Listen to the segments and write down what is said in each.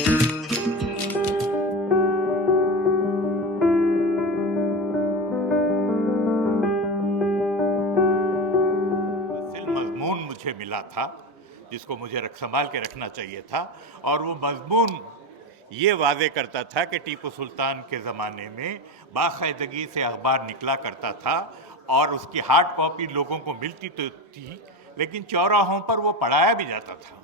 मजमून मुझे मिला था जिसको मुझे संभाल के रखना चाहिए था, और वो मजमून ये वादे करता था कि टीपू सुल्तान के ज़माने में बाकायदगी से अखबार निकला करता था और उसकी हार्ड कॉपी लोगों को मिलती तो थी, लेकिन चौराहों पर वो पढ़ाया भी जाता था,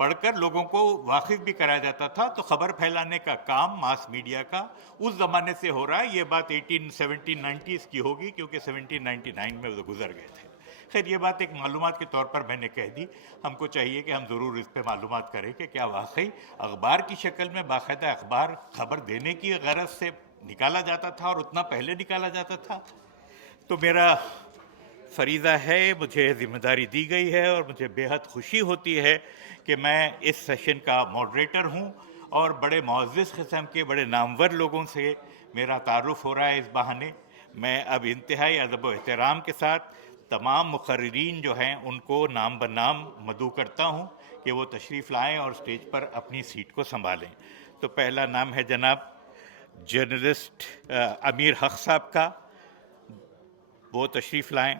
पढ़कर लोगों को वाकिफ भी कराया जाता था। तो खबर फैलाने का काम मास मीडिया का उस ज़माने से हो रहा है। ये बात 1790s की होगी, क्योंकि 1799 में वो गुजर गए थे। खैर, ये बात एक मालूमात के तौर पर मैंने कह दी। हमको चाहिए कि हम ज़रूर इस पर मालूमात करें कि क्या वाकई अखबार की शक्ल में बाकायदा अखबार खबर देने की गरज से निकाला जाता था और उतना पहले निकाला जाता था। तो मेरा फरीज़ा है, मुझे ज़िम्मेदारी दी गई है और मुझे बेहद खुशी होती है कि मैं इस सेशन का मॉडरेटर हूँ और बड़े मुअज़्ज़ज़ किस्म के बड़े नामवर लोगों से मेरा तारुफ़ हो रहा है। इस बहाने मैं अब इंतहाई अदब व एहतराम के साथ तमाम मुक़र्रिरीन जो हैं उनको नाम ब नाम मदऊ करता हूँ कि वो तशरीफ़ लाएँ और स्टेज पर अपनी सीट को संभालें। तो पहला नाम है जनाब जर्नलिस्ट अमीर हक़ साहब का, वो तशरीफ़ लाएँ।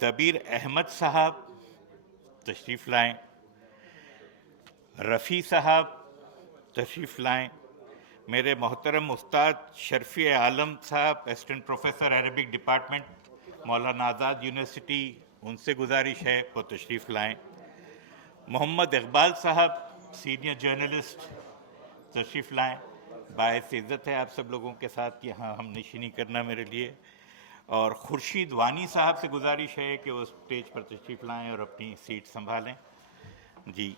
दबीर अहमद साहब तशरीफ़ लाएँ। रफ़ी साहब तशरीफ़ लाएँ। मेरे मोहतरम उस्ताद शर्फ़ी आलम साहब, असिस्टेंट प्रोफेसर अरबिक डिपार्टमेंट, मौलाना आज़ाद यूनिवर्सिटी, उनसे गुजारिश है वो तशरीफ़ लाएँ। मोहम्मद इकबाल साहब, सीनियर जर्नलिस्ट, तशरीफ़ लाएँ। बाइस इज़्ज़त है आप सब लोगों के साथ यहाँ हम नशीनी करना मेरे लिए। और खुर्शीद वानी साहब से गुजारिश है कि वो स्टेज पर तशरीफ़ लाएँ और अपनी सीट संभालें जी।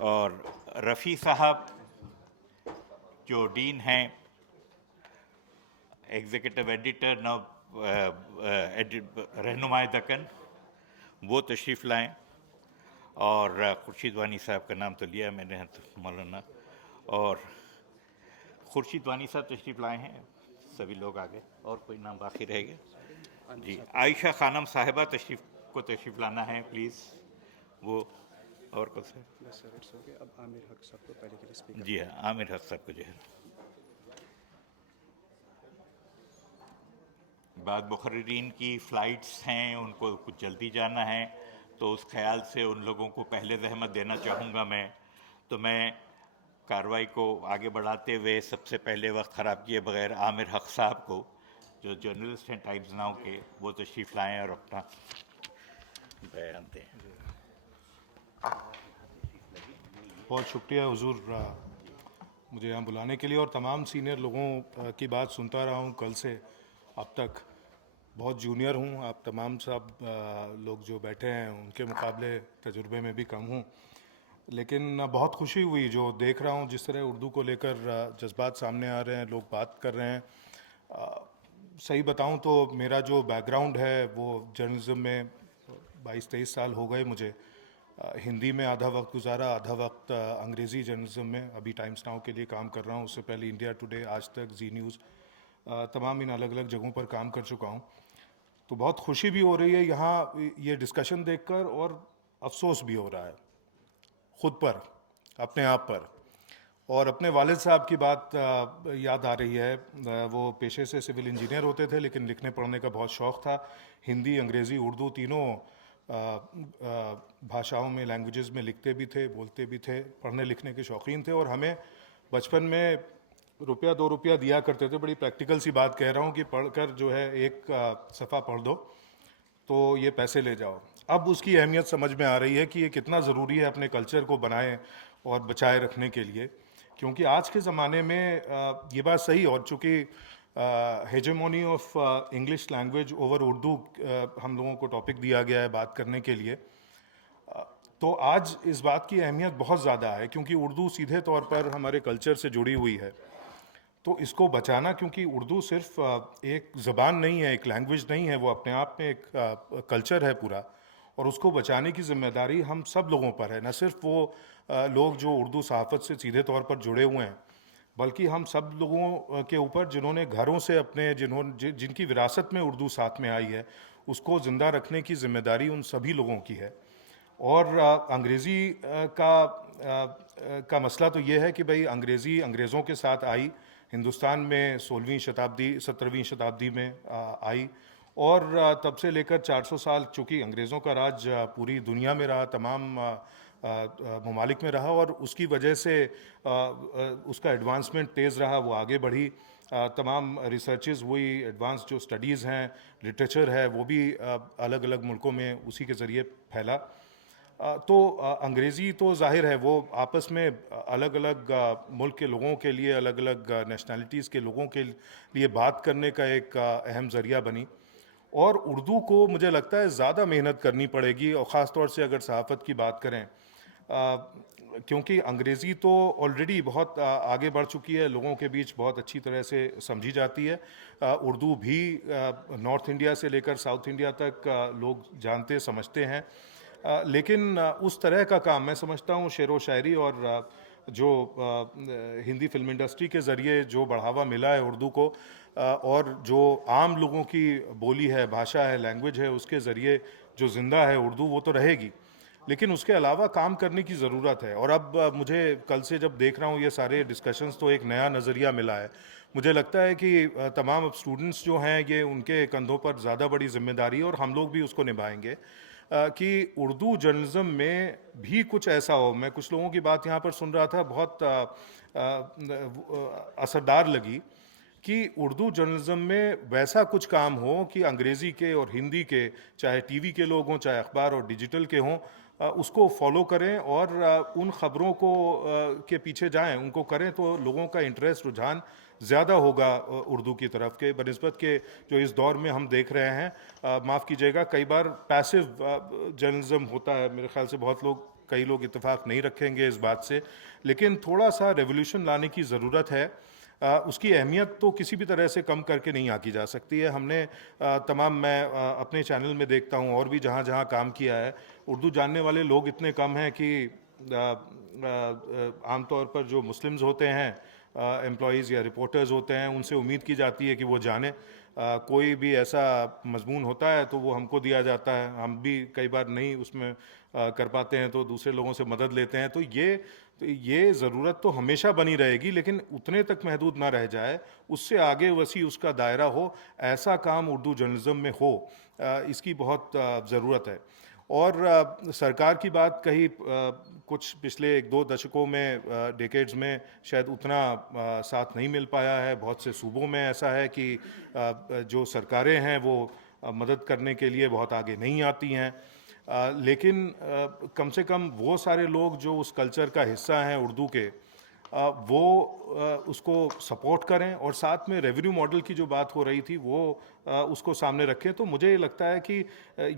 और रफ़ी साहब जो डीन हैं, एग्जीक्यूटिव एडिटर नव रहनुमाए दक्कन, वो तशरीफ़ लाएँ। और खुर्शीद वानी साहब का नाम तो लिया मैंने मौलाना, और खुर्शीद वानी साहब तशरीफ़ लाए हैं। सभी लोग आ गए, और कोई नाम बाकी रह गया जी। आयशा खानम साहिबा तशरीफ़ लाना है प्लीज़। वो और कौन सा? अब आमिर हक साहब को पहले के लिए स्पीकर। जी हाँ, आमिर हक साहब को जो है। बाद मुक़र्रिरीन की फ़्लाइट्स हैं, उनको कुछ जल्दी जाना है, तो उस ख्याल से उन लोगों को पहले ज़हमत देना चाहूँगा मैं। तो मैं कार्रवाई को आगे बढ़ाते हुए सबसे पहले वक्त ख़राब किए बगैर आमिर हक साहब को, जो जर्नलिस्ट हैं टाइम्स नाउ के, वो तशरीफ़ लाएँ और अपना बयान दें। बहुत शुक्रिया हुजूर मुझे यहाँ बुलाने के लिए, और तमाम सीनियर लोगों की बात सुनता रहा हूँ कल से अब तक। बहुत जूनियर हूँ, आप तमाम सब लोग जो बैठे हैं उनके मुकाबले तजुर्बे में भी कम हूँ, लेकिन बहुत खुशी हुई जो देख रहा हूँ जिस तरह उर्दू को लेकर जज्बात सामने आ रहे हैं, लोग बात कर रहे हैं। सही बताऊँ तो मेरा जो बैकग्राउंड है वो जर्नलिज्म में 22-23 साल हो गए मुझे। हिंदी में आधा वक्त गुजारा, आधा वक्त अंग्रेज़ी जर्नलिज्म में। अभी टाइम्स नाउ के लिए काम कर रहा हूँ, उससे पहले इंडिया टुडे, आज तक, जी न्यूज़, तमाम इन अलग अलग जगहों पर काम कर चुका हूँ। तो बहुत खुशी भी हो रही है यहाँ ये डिस्कशन देखकर, और अफसोस भी हो रहा है ख़ुद पर, अपने आप पर। और अपने वालिद साहब की बात याद आ रही है। वो पेशे से सिविल इंजीनियर होते थे, लेकिन लिखने पढ़ने का बहुत शौक़ था। हिंदी, अंग्रेज़ी, उर्दू तीनों भाषाओं में, लैंग्वेजेस में लिखते भी थे, बोलते भी थे, पढ़ने लिखने के शौकीन थे। और हमें बचपन में ₹1-2 दिया करते थे। बड़ी प्रैक्टिकल सी बात कह रहा हूँ कि पढ़कर जो है एक सफ़ा पढ़ दो तो ये पैसे ले जाओ। अब उसकी अहमियत समझ में आ रही है कि ये कितना ज़रूरी है अपने कल्चर को बनाए और बचाए रखने के लिए, क्योंकि आज के ज़माने में ये बात सही, और चूँकि hegemony of English language over Urdu हम लोगों को टॉपिक दिया गया है बात करने के लिए, तो आज इस बात की अहमियत बहुत ज़्यादा है, क्योंकि उर्दू सीधे तौर पर हमारे कल्चर से जुड़ी हुई है। तो इसको बचाना, क्योंकि उर्दू सिर्फ एक ज़बान नहीं है, एक लैंग्वेज नहीं है, वो अपने आप में एक कल्चर है पूरा, और उसको बचाने की ज़िम्मेदारी हम सब लोगों पर है। न सिर्फ वो लोग जो उर्दू सहाफ़त से सीधे तौर पर जुड़े हुए हैं, बल्कि हम सब लोगों के ऊपर जिन्होंने घरों से अपने जिनकी विरासत में उर्दू साथ में आई है, उसको ज़िंदा रखने की ज़िम्मेदारी उन सभी लोगों की है। और अंग्रेज़ी का का मसला तो ये है कि भाई अंग्रेज़ी अंग्रेज़ों के साथ आई, हिंदुस्तान में 16वीं शताब्दी 17वीं शताब्दी में आई, और तब से लेकर 400 साल चूँकि अंग्रेज़ों का राज पूरी दुनिया में रहा, तमाम ममालिक में रहा, और उसकी वजह से उसका एडवांसमेंट तेज़ रहा, वो आगे बढ़ी। तमाम रिसर्चेस हुई, एडवांस जो स्टडीज़ हैं, लिटरेचर है, वो भी अलग अलग मुल्कों में उसी के ज़रिए फैला। तो अंग्रेज़ी तो ज़ाहिर है वो आपस में अलग अलग मुल्क के लोगों के लिए, अलग अलग नेशनैलिटीज़ के लोगों के लिए बात करने का एक अहम ज़रिया बनी। और उर्दू को मुझे लगता है ज़्यादा मेहनत करनी पड़ेगी, और ख़ास तौर से अगर सहाफ़त की बात करें, क्योंकि अंग्रेज़ी तो ऑलरेडी बहुत आगे बढ़ चुकी है, लोगों के बीच बहुत अच्छी तरह से समझी जाती है। उर्दू भी नॉर्थ इंडिया से लेकर साउथ इंडिया तक लोग जानते समझते हैं। लेकिन उस तरह का काम मैं समझता हूँ शेर व शायरी और जो हिंदी फिल्म इंडस्ट्री के ज़रिए जो बढ़ावा मिला है उर्दू को, और जो आम लोगों की बोली है, भाषा है, लैंग्वेज है, उसके ज़रिए जो ज़िंदा है उर्दू, वो तो रहेगी, लेकिन उसके अलावा काम करने की ज़रूरत है। और अब मुझे कल से जब देख रहा हूँ ये सारे डिस्कशंस, तो एक नया नज़रिया मिला है। मुझे लगता है कि तमाम स्टूडेंट्स जो हैं, ये उनके कंधों पर ज़्यादा बड़ी जिम्मेदारी है, और हम लोग भी उसको निभाएंगे कि उर्दू जर्नलिज्म में भी कुछ ऐसा हो। मैं कुछ लोगों की बात यहाँ पर सुन रहा था, बहुत असरदार लगी, कि उर्दू जर्नलिज्म में वैसा कुछ काम हो कि अंग्रेज़ी के और हिंदी के, चाहे टीवी के लोग हों, चाहे अखबार और डिजिटल के हों, उसको फॉलो करें और उन ख़बरों को के पीछे जाएं, उनको करें, तो लोगों का इंटरेस्ट, रुझान ज़्यादा होगा उर्दू की तरफ के बनिस्बत के जो इस दौर में हम देख रहे हैं। माफ़ कीजिएगा, कई बार पैसिव जर्नलिज्म होता है, मेरे ख्याल से कई लोग इत्तेफाक नहीं रखेंगे इस बात से, लेकिन थोड़ा सा रेवोल्यूशन लाने की ज़रूरत है। उसकी अहमियत तो किसी भी तरह से कम करके नहीं आकी जा सकती है। हमने मैं अपने चैनल में देखता हूँ और भी जहाँ जहाँ काम किया है, उर्दू जानने वाले लोग इतने कम हैं कि आमतौर पर जो मुस्लिम्स होते हैं, एम्प्लॉइज़ या रिपोर्टर्स होते हैं, उनसे उम्मीद की जाती है कि वो जाने। कोई भी ऐसा मजमून होता है तो वो हमको दिया जाता है, हम भी कई बार नहीं उसमें कर पाते हैं, तो दूसरे लोगों से मदद लेते हैं। तो ये ज़रूरत तो हमेशा बनी रहेगी, लेकिन उतने तक महदूद ना रह जाए, उससे आगे वसी उसका दायरा हो, ऐसा काम उर्दू जर्नलिज्म में हो, इसकी बहुत ज़रूरत है। और सरकार की बात कही, कुछ पिछले 1-2 दशकों में, डेकेड्स में शायद उतना साथ नहीं मिल पाया है। बहुत से सूबों में ऐसा है कि जो सरकारें हैं वो मदद करने के लिए बहुत आगे नहीं आती हैं। लेकिन कम से कम वो सारे लोग जो उस कल्चर का हिस्सा हैं उर्दू के, वो उसको सपोर्ट करें, और साथ में रेवेन्यू मॉडल की जो बात हो रही थी वो उसको सामने रखें। तो मुझे लगता है कि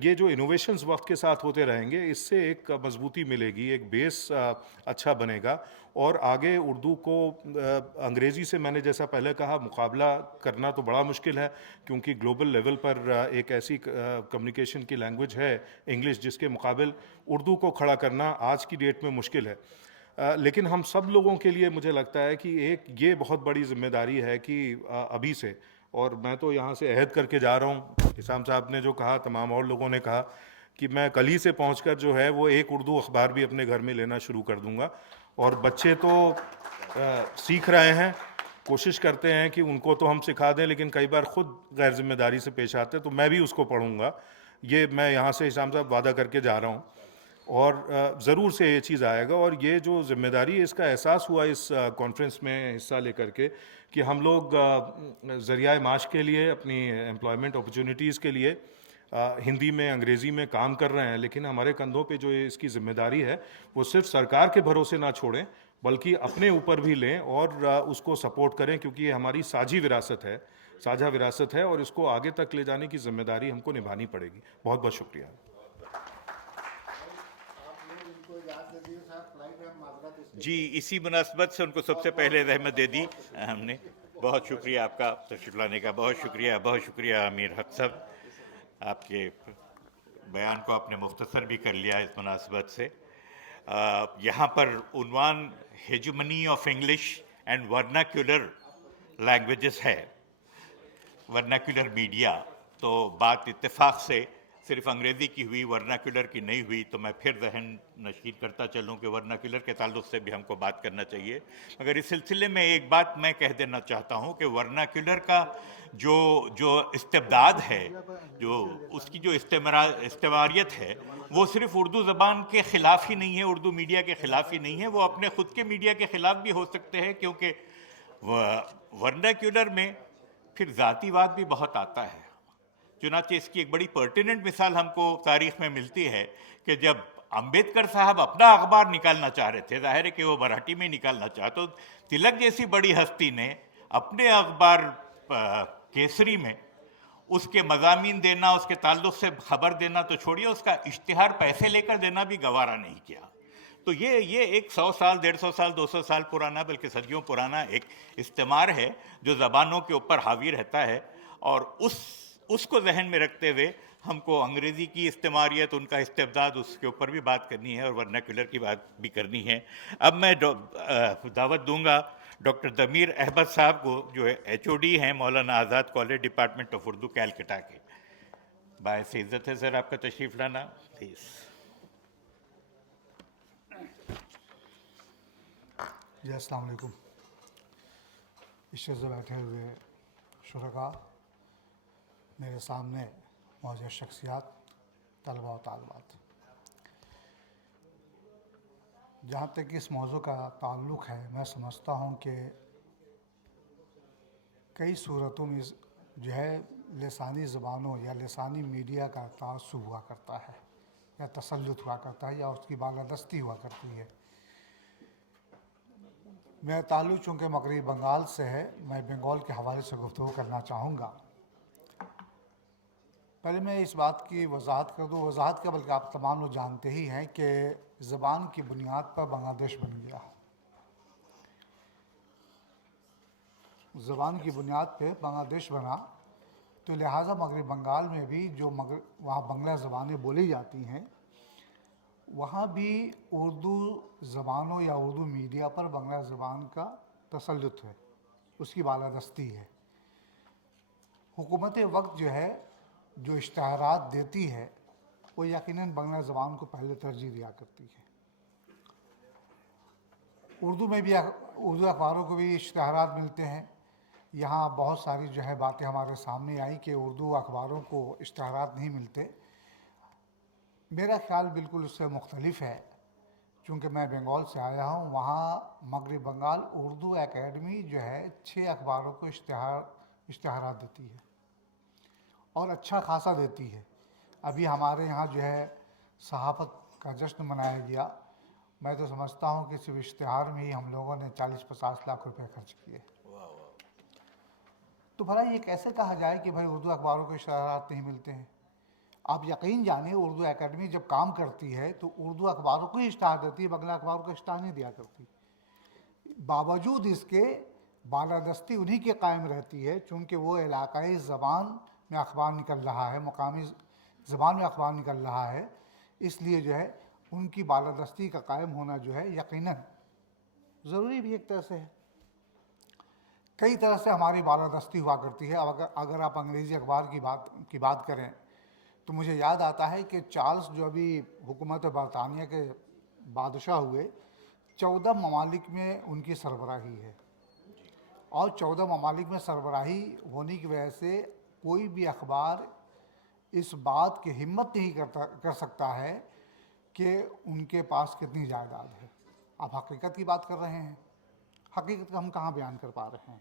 ये जो इनोवेशंस वक्त के साथ होते रहेंगे, इससे एक मजबूती मिलेगी, एक बेस अच्छा बनेगा, और आगे उर्दू को अंग्रेज़ी से, मैंने जैसा पहले कहा, मुकाबला करना तो बड़ा मुश्किल है, क्योंकि ग्लोबल लेवल पर एक ऐसी कम्युनिकेशन की लैंग्वेज है इंग्लिश, जिसके मुकाबिल उर्दू को खड़ा करना आज की डेट में मुश्किल है। लेकिन हम सब लोगों के लिए मुझे लगता है कि एक ये बहुत बड़ी जिम्मेदारी है कि अभी से, और मैं तो यहाँ से अहद करके जा रहा हूँ, हिसाम साहब ने जो कहा, तमाम और लोगों ने कहा, कि मैं कल ही से पहुँचकर जो है वो एक उर्दू अखबार भी अपने घर में लेना शुरू कर दूँगा। और बच्चे तो सीख रहे हैं, कोशिश करते हैं कि उनको तो हम सिखा दें, लेकिन कई बार खुद गैर जिम्मेदारी से पेश आते हैं, तो मैं भी उसको पढ़ूँगा। ये मैं यहाँ से हिसाम साहब वादा करके जा रहा हूँ, और ज़रूर से ये चीज़ आएगा। और ये जो जिम्मेदारी है, इसका एहसास हुआ इस कॉन्फ्रेंस में हिस्सा लेकर के, कि हम लोग ज़रिया माश के लिए, अपनी एम्प्लॉयमेंट अपॉर्चुनिटीज़ के लिए हिंदी में, अंग्रेज़ी में काम कर रहे हैं, लेकिन हमारे कंधों पे जो इसकी ज़िम्मेदारी है, वो सिर्फ सरकार के भरोसे ना छोड़ें, बल्कि अपने ऊपर भी लें और उसको सपोर्ट करें, क्योंकि ये हमारी साझी विरासत है, साझा विरासत है, और इसको आगे तक ले जाने की ज़िम्मेदारी हमको निभानी पड़ेगी। बहुत बहुत शुक्रिया। जी, इसी मुनासबत से उनको सबसे पहले रहमत दे दी हमने। बहुत शुक्रिया आपका तशरीफ़ लाने का, बहुत शुक्रिया आमिर हक साहब। आपके बयान को आपने मुख्तसर भी कर लिया इस मुनासबत से। यहाँ पर उन्वान hegemony of English and vernacular languages है, वर्नाक्युलर मीडिया। तो बात इत्तेफाक से सिर्फ अंग्रेज़ी की हुई, वर्नाक्युलर की नहीं हुई, तो मैं फिर जहन नशीन करता चलूँ कि वर्नाक्युलर के ताल्लुक से भी हमको बात करना चाहिए। मगर इस सिलसिले में एक बात मैं कह देना चाहता हूँ कि वर्नाक्युलर का जो जो इस्तेबदाद है, जो उसकी जो इस्तेमारियत है, वो सिर्फ उर्दू ज़बान के ख़िलाफ़ ही नहीं है, उर्दू मीडिया के ख़िलाफ़ ही नहीं है, वो अपने ख़ुद के मीडिया के ख़िलाफ़ भी हो सकते हैं, क्योंकि वर्नाक्युलर में फिर ज़ातीवाद भी बहुत आता है। चुनांचे इसकी एक बड़ी पर्टिनेंट मिसाल हमको तारीख में मिलती है कि जब अंबेडकर साहब अपना अखबार निकालना चाह रहे थे, जाहिर है कि वो मराठी में निकालना चाह, तो तिलक जैसी बड़ी हस्ती ने अपने अखबार केसरी में उसके मज़ामीन देना, उसके ताल्लुक से खबर देना तो छोड़िए, उसका इश्तिहार पैसे लेकर देना भी गवारा नहीं किया। तो ये एक 100 साल, 150 साल, 200 साल पुराना, बल्कि सदियों पुराना एक इस्तेमार है जो ज़बानों के ऊपर हावी रहता है, और उसको जहन में रखते हुए हमको अंग्रेज़ी की इस्तेमारियत, उनका इस्तेबदाद, उसके ऊपर भी बात करनी है और वर्नाक्युलर की बात भी करनी है। अब मैं दावत दूंगा डॉक्टर ज़मीर अहमद साहब को, जो HOD हैं Maulana Azad college, department of Urdu, Calcutta के। बायस इज़्ज़त है सर आपका तशरीफ़ लाना, प्लीज़। जी अस्सलाम वालेकुम। इस से बैठे हुए शुरका, मेरे सामने मौजूद शख्सियात, तलबा और तालिबात, जहाँ तक इस मौजू का ताल्लुक़ है, मैं समझता हूँ कि कई सूरतों में जो है लिसानी ज़बानों या लिसानी मीडिया का तासुब हुआ करता है, या तसल्लुत हुआ करता है, या उसकी बालादस्ती हुआ करती है। मेरा ताल्लुक़ चूँकि मगरबी बंगाल से है, मैं बंगाल के हवाले से गुफ्तगू करना चाहूँगा। पहले मैं इस बात की वजाहत कर दूँ, वजाहत का बल्कि आप तमाम लोग जानते ही हैं कि ज़बान की बुनियाद पर बांग्लादेश बन गया। ज़बान की बुनियाद पे बांग्लादेश बना, तो लिहाजा मगरबी बंगाल में भी जो वहाँ बंगला ज़बानें बोली जाती हैं, वहाँ भी उर्दू ज़बानों या उर्दू मीडिया पर बंगला ज़बान का तसल्लुत है, उसकी बालादस्ती है। हुकूमत वक्त जो है, जो इश्तहारात देती है, वो यकीनन बंगला ज़बान को पहले तरजीह दिया करती है। उर्दू में भी, उर्दू अखबारों को भी इश्तहारात मिलते हैं। यहाँ बहुत सारी जो है बातें हमारे सामने आई कि उर्दू अखबारों को इश्तहारात नहीं मिलते। मेरा ख़्याल बिल्कुल उससे मुख्तलिफ है। चूँकि मैं बंगाल से आया हूँ, वहाँ मगरबी बंगाल उर्दू एकेडमी जो है 6 अखबारों को इश्तहारात देती है, और अच्छा खासा देती है। अभी हमारे यहाँ जो है सहाफ़त का जश्न मनाया गया। मैं तो समझता हूँ कि सिर्फ इश्तिहार में ही हम लोगों ने 40-50 लाख रुपए खर्च किए। तो भला ये कैसे कहा जाए कि भाई उर्दू अखबारों को इश्तहारात नहीं मिलते हैं? आप यकीन जानिए, उर्दू एकेडमी जब काम करती है तो उर्दू अखबारों को ही इश्तहार देती है, बंगला अखबारों को इश्तहार नहीं दिया करती। बावजूद इसके बालादस्ती उन्हीं के कायम रहती है, चूँकि वो इलाकाई ज़बान में अखबार निकल रहा है, मकामी ज़बान में अखबार निकल रहा है, इसलिए जो है उनकी बालादस्ती का कायम होना जो है यकीनन ज़रूरी भी एक तरह से है। कई तरह से हमारी बालादस्ती हुआ करती है। अब अगर आप अंग्रेज़ी अखबार की बात करें, तो मुझे याद आता है कि चार्ल्स जो अभी हुकूमत बरतानिया के बादशाह हुए, 14 ममालिक में उनकी सरबराही है, और 14 ममालिक में सरबराही होने की वजह से कोई भी अखबार इस बात की हिम्मत नहीं कर सकता है कि उनके पास कितनी जायदाद है। आप हकीकत की बात कर रहे हैं, हकीकत का हम कहाँ बयान कर पा रहे हैं।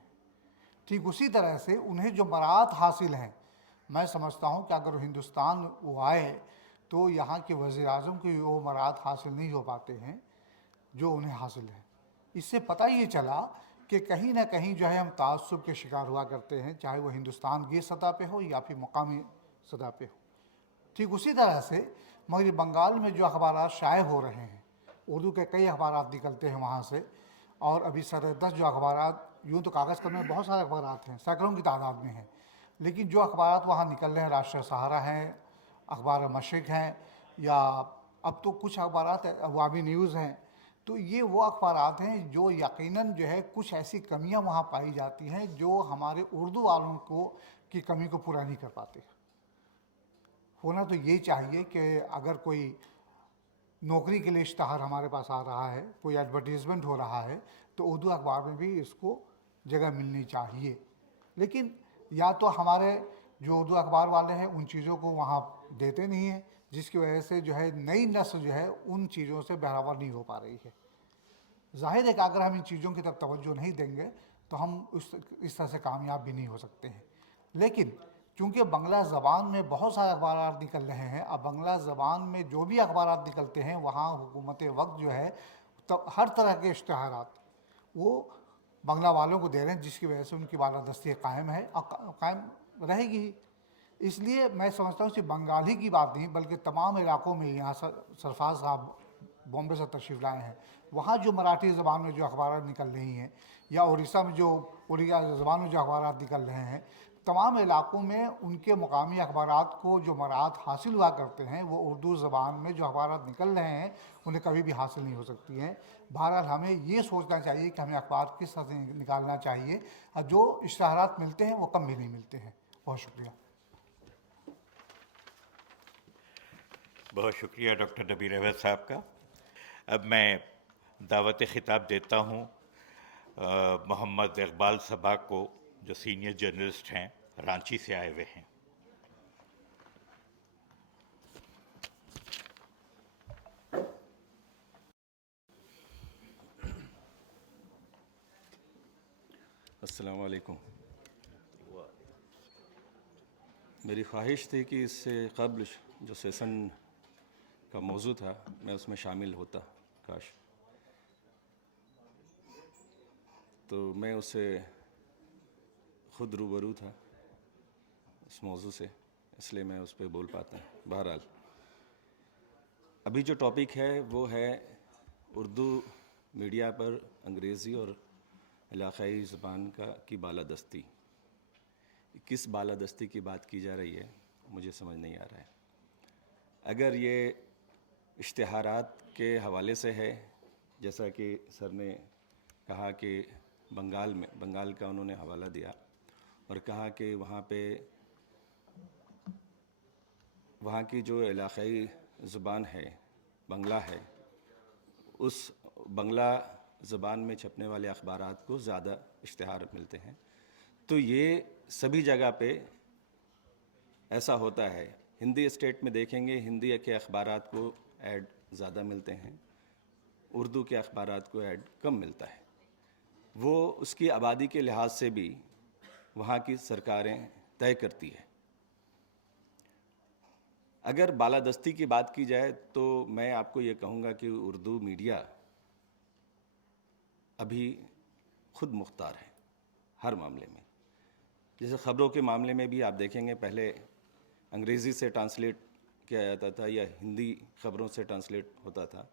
ठीक उसी तरह से उन्हें जो बरात हासिल हैं, मैं समझता हूँ कि अगर हिंदुस्तान वो आए तो यहाँ के वज़ीर आज़म को वो बरात हासिल नहीं हो पाते हैं जो उन्हें हासिल है। इससे पता ये चला कि कहीं ना कहीं जो है हम तासुब के शिकार हुआ करते हैं, चाहे वो हिंदुस्तान की सतह पे हो या फिर मकामी सतह पे हो। ठीक उसी तरह से मगरबी बंगाल में जो अखबार शाये हो रहे हैं, उर्दू के कई अखबार निकलते हैं वहाँ से, और अभी सर-10 जो अखबार, यूँ तो कागज़ कलम में बहुत सारे अखबार हैं, सैकड़ों की तादाद में हैं, लेकिन जो अखबार वहाँ निकल रहे हैं, राष्ट्रीय सहारा हैं, अखबार मशरिक़ हैं, या अब तो कुछ अखबार अवामी न्यूज़ हैं, तो ये वो अखबार हैं जो यकीनन जो है कुछ ऐसी कमियाँ वहाँ पाई जाती हैं जो हमारे उर्दू वालों को की कमी को पूरा नहीं कर पाते। होना तो ये चाहिए कि अगर कोई नौकरी के लिए इश्तहार हमारे पास आ रहा है, कोई एडवर्टीज़मेंट हो रहा है, तो उर्दू अखबार में भी इसको जगह मिलनी चाहिए। लेकिन या तो हमारे जो उर्दू अखबार वाले हैं उन चीज़ों को वहाँ देते नहीं हैं, जिसकी वजह से जो है नई नस्ल जो है उन चीज़ों से बहरावर नहीं हो पा रही है। जाहिर है कि अगर हम इन चीज़ों की तरफ तवज्जो नहीं देंगे तो हम इस तरह से कामयाब भी नहीं हो सकते हैं। लेकिन चूँकि बंगला ज़बान में बहुत सारे अखबार निकल रहे हैं, अब बंगला ज़बान में जो भी अखबार निकलते हैं वहाँ हुकूमत वक्त जो है तो हर तरह के इश्तहारात वो बंगला वालों को दे रहे हैं, जिसकी वजह से उनकी बालादस्ती कायम है और कायम रहेगी ही। इसलिए मैं समझता हूँ सिर्फ बंगाल ही की बात नहीं बल्कि तमाम इलाकों में, यहाँ सरफराज साहब बॉम्बे से तशरीफ़ लाए हैं, वहाँ जो मराठी ज़बान में जो अखबार निकल रही हैं या उड़ीसा में जो उड़िया ज़बान में जो अखबार निकल रहे हैं, तमाम इलाकों में उनके मुकामी अखबारात को जो मराहत हासिल हुआ करते हैं वो उर्दू ज़बान में जो अखबार निकल रहे हैं उन्हें कभी भी हासिल नहीं हो सकती हैं। बहरहाल हमें ये सोचना चाहिए कि हमें अखबार किस तरह से निकालना चाहिए, और जो इश्तहारात मिलते हैं वो कम भी नहीं मिलते हैं। बहुत शुक्रिया। बहुत शुक्रिया डॉक्टर नबीर अहमद साहब का। अब मैं दावत खिताब देता हूँ मोहम्मद इकबाल सबा को, जो सीनियर जर्नलिस्ट हैं, रांची से आए हुए हैं। अस्सलाम वालेकुम। मेरी ख्वाहिश थी कि इससे क़ब्ल जो सेशन का मौजू था मैं उसमें शामिल होता, काश। तो मैं उससे ख़ुद रूबरू था इस मौजू से, इसलिए मैं उस पर बोल पाता हूँ। बहरहाल अभी जो टॉपिक है वो है उर्दू मीडिया पर अंग्रेज़ी और इलाक़ाई ज़बान की बालादस्ती। किस बालादस्ती की बात की जा रही है मुझे समझ नहीं आ रहा है। अगर ये इश्तिहारात के हवाले से है, जैसा कि सर ने कहा कि बंगाल का उन्होंने हवाला दिया और कहा कि वहाँ की जो इलाक़ाई ज़बान है बंगला है, उस बंगला ज़बान में छपने वाले अखबारात को ज़्यादा इश्तिहार मिलते हैं। तो ये सभी जगह पे ऐसा होता है। हिंदी स्टेट में देखेंगे हिंदी के अखबारात को ऐड ज़्यादा मिलते हैं, उर्दू के अखबारात को ऐड कम मिलता है। वो उसकी आबादी के लिहाज से भी वहाँ की सरकारें तय करती है। अगर बालादस्ती की बात की जाए तो मैं आपको ये कहूँगा कि उर्दू मीडिया अभी खुद मुख्तार है हर मामले में। जैसे ख़बरों के मामले में भी आप देखेंगे पहले अंग्रेज़ी से ट्रांसलेट किया जाता था या हिंदी ख़बरों से ट्रांसलेट होता था,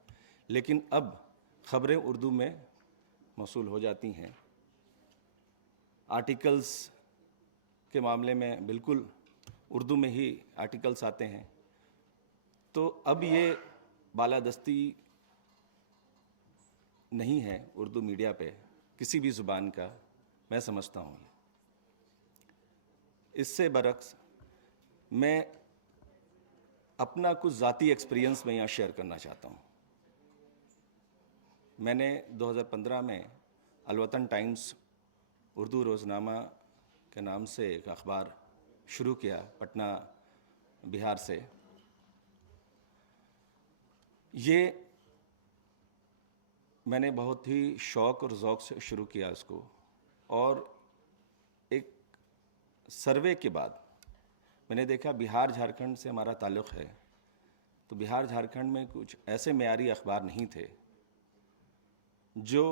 लेकिन अब ख़बरें उर्दू में मौसूल हो जाती हैं। आर्टिकल्स के मामले में बिल्कुल उर्दू में ही आर्टिकल्स आते हैं। तो अब ये बालादस्ती नहीं है उर्दू मीडिया पे किसी भी ज़ुबान का, मैं समझता हूँ। इससे बरक्स मैं अपना कुछ ज़ाती एक्सपीरियंस में यहाँ शेयर करना चाहता हूँ। मैंने 2015 में अलवतन टाइम्स उर्दू रोज़नामा के नाम से एक अखबार शुरू किया पटना बिहार से। ये मैंने बहुत ही शौक़ और ज़ौक़ से शुरू किया इसको, और एक सर्वे के बाद मैंने देखा बिहार झारखंड से हमारा ताल्लुक़ है, तो बिहार झारखंड में कुछ ऐसे मेयारी अखबार नहीं थे जो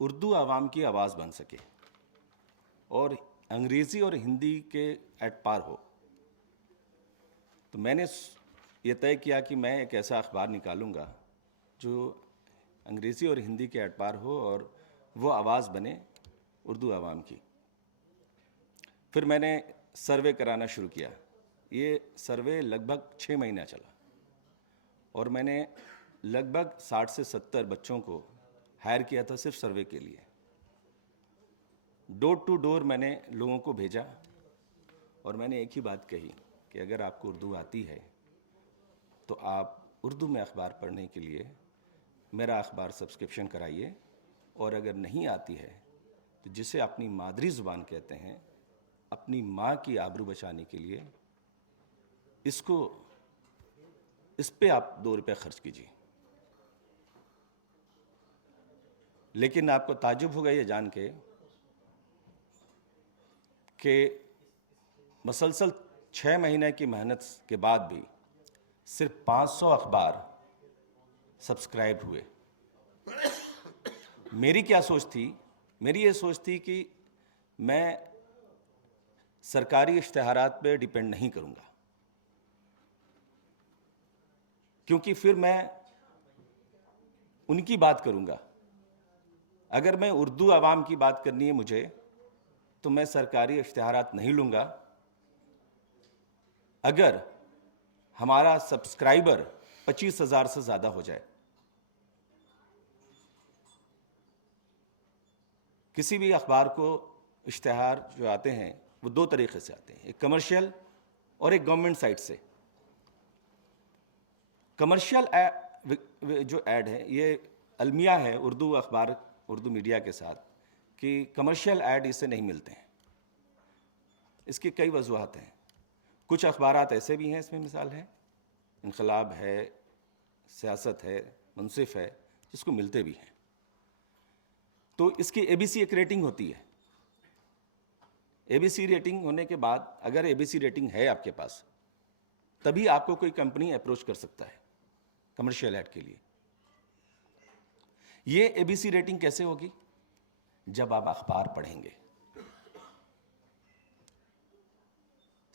उर्दू आवाम की आवाज़ बन सके और अंग्रेज़ी और हिंदी के एट पार हो। तो मैंने ये तय किया कि मैं एक ऐसा अखबार निकालूंगा जो अंग्रेज़ी और हिंदी के एट पार हो और वो आवाज़ बने उर्दू आवाम की। फिर मैंने सर्वे कराना शुरू किया। ये सर्वे लगभग 6 महीना चला और मैंने लगभग 60 से 70 बच्चों को हायर किया था सिर्फ सर्वे के लिए। डोर टू डोर मैंने लोगों को भेजा और मैंने एक ही बात कही कि अगर आपको उर्दू आती है तो आप उर्दू में अखबार पढ़ने के लिए मेरा अखबार सब्सक्रिप्शन कराइए, और अगर नहीं आती है तो जिसे अपनी मादरी ज़ुबान कहते हैं, अपनी माँ की आबरू बचाने के लिए इस पे आप 2 रुपये खर्च कीजिए। लेकिन आपको ताज्जुब होगा ये जान के कि मसलसल 6 महीने की मेहनत के बाद भी सिर्फ 500 अखबार सब्सक्राइब हुए। मेरी क्या सोच थी? मेरी ये सोच थी कि मैं सरकारी इश्तिहारात पे डिपेंड नहीं करूंगा, क्योंकि फिर मैं उनकी बात करूंगा। अगर मैं उर्दू आवाम की बात करनी है मुझे, तो मैं सरकारी इश्तिहारात नहीं लूंगा। अगर हमारा सब्सक्राइबर 25,000 से ज़्यादा हो जाए, किसी भी अखबार को इश्तिहार जो आते हैं वो 2 तरीके से आते हैं, एक कमर्शियल और एक गवर्नमेंट साइड से। कमर्शियल जो ऐड है, ये अलमिया है उर्दू अखबार, उर्दू मीडिया के साथ, कि कमर्शियल ऐड इससे नहीं मिलते हैं। इसकी कई वजूहत हैं। कुछ अखबारात ऐसे भी हैं, इसमें मिसाल है इनकलाब है, सियासत है, मुनसिफ है, जिसको मिलते भी हैं। तो इसकी ABC एक रेटिंग होती है। ABC रेटिंग होने के बाद, अगर ABC रेटिंग है आपके पास, तभी आपको कोई कंपनी अप्रोच कर सकता है कमर्शियल ऐड के लिए। ये ABC रेटिंग कैसे होगी? जब आप अखबार पढ़ेंगे।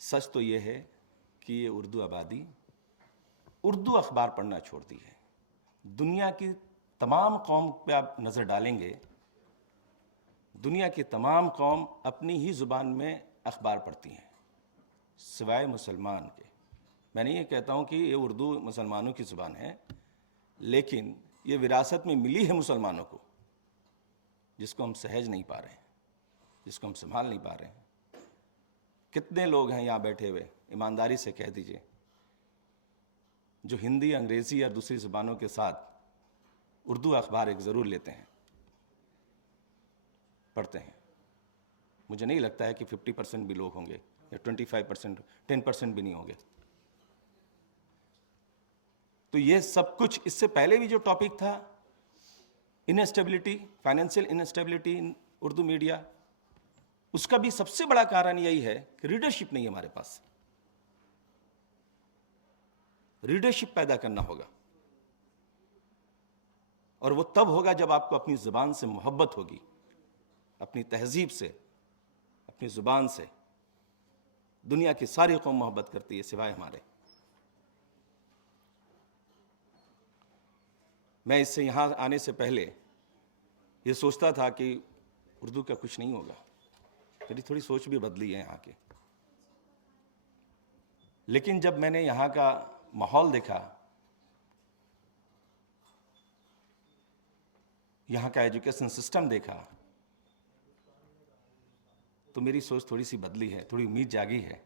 सच तो यह है कि ये उर्दू आबादी उर्दू अखबार पढ़ना छोड़ती है। दुनिया की तमाम कौम पे आप नज़र डालेंगे, दुनिया की तमाम कौम अपनी ही ज़ुबान में अखबार पढ़ती हैं, सिवाय मुसलमान के। मैं नहीं ये कहता हूँ कि ये उर्दू मुसलमानों की ज़ुबान है, लेकिन ये विरासत में मिली है मुसलमानों को, जिसको हम सहज नहीं पा रहे हैं, जिसको हम संभाल नहीं पा रहे हैं। कितने लोग हैं यहाँ बैठे हुए, ईमानदारी से कह दीजिए, जो हिंदी, अंग्रेज़ी या दूसरी ज़ुबानों के साथ उर्दू अखबार एक ज़रूर लेते हैं, पढ़ते हैं। मुझे नहीं लगता है कि 50% भी लोग होंगे, या 25%, 10% भी नहीं होंगे। तो ये सब कुछ, इससे पहले भी जो टॉपिक था, इनस्टेबिलिटी, फाइनेंशियल इनस्टेबिलिटी इन उर्दू मीडिया, उसका भी सबसे बड़ा कारण यही है कि रीडरशिप नहीं है हमारे पास। रीडरशिप पैदा करना होगा, और वो तब होगा जब आपको अपनी ज़ुबान से मोहब्बत होगी, अपनी तहजीब से, अपनी ज़ुबान से। दुनिया की सारी कौम मोहब्बत करती है सिवाय हमारे। मैं इससे यहाँ आने से पहले ये सोचता था कि उर्दू का कुछ नहीं होगा। मेरी थोड़ी सोच भी बदली है यहाँ की। लेकिन जब मैंने यहाँ का माहौल देखा, यहाँ का एजुकेशन सिस्टम देखा, तो मेरी सोच थोड़ी सी बदली है, थोड़ी उम्मीद जागी है।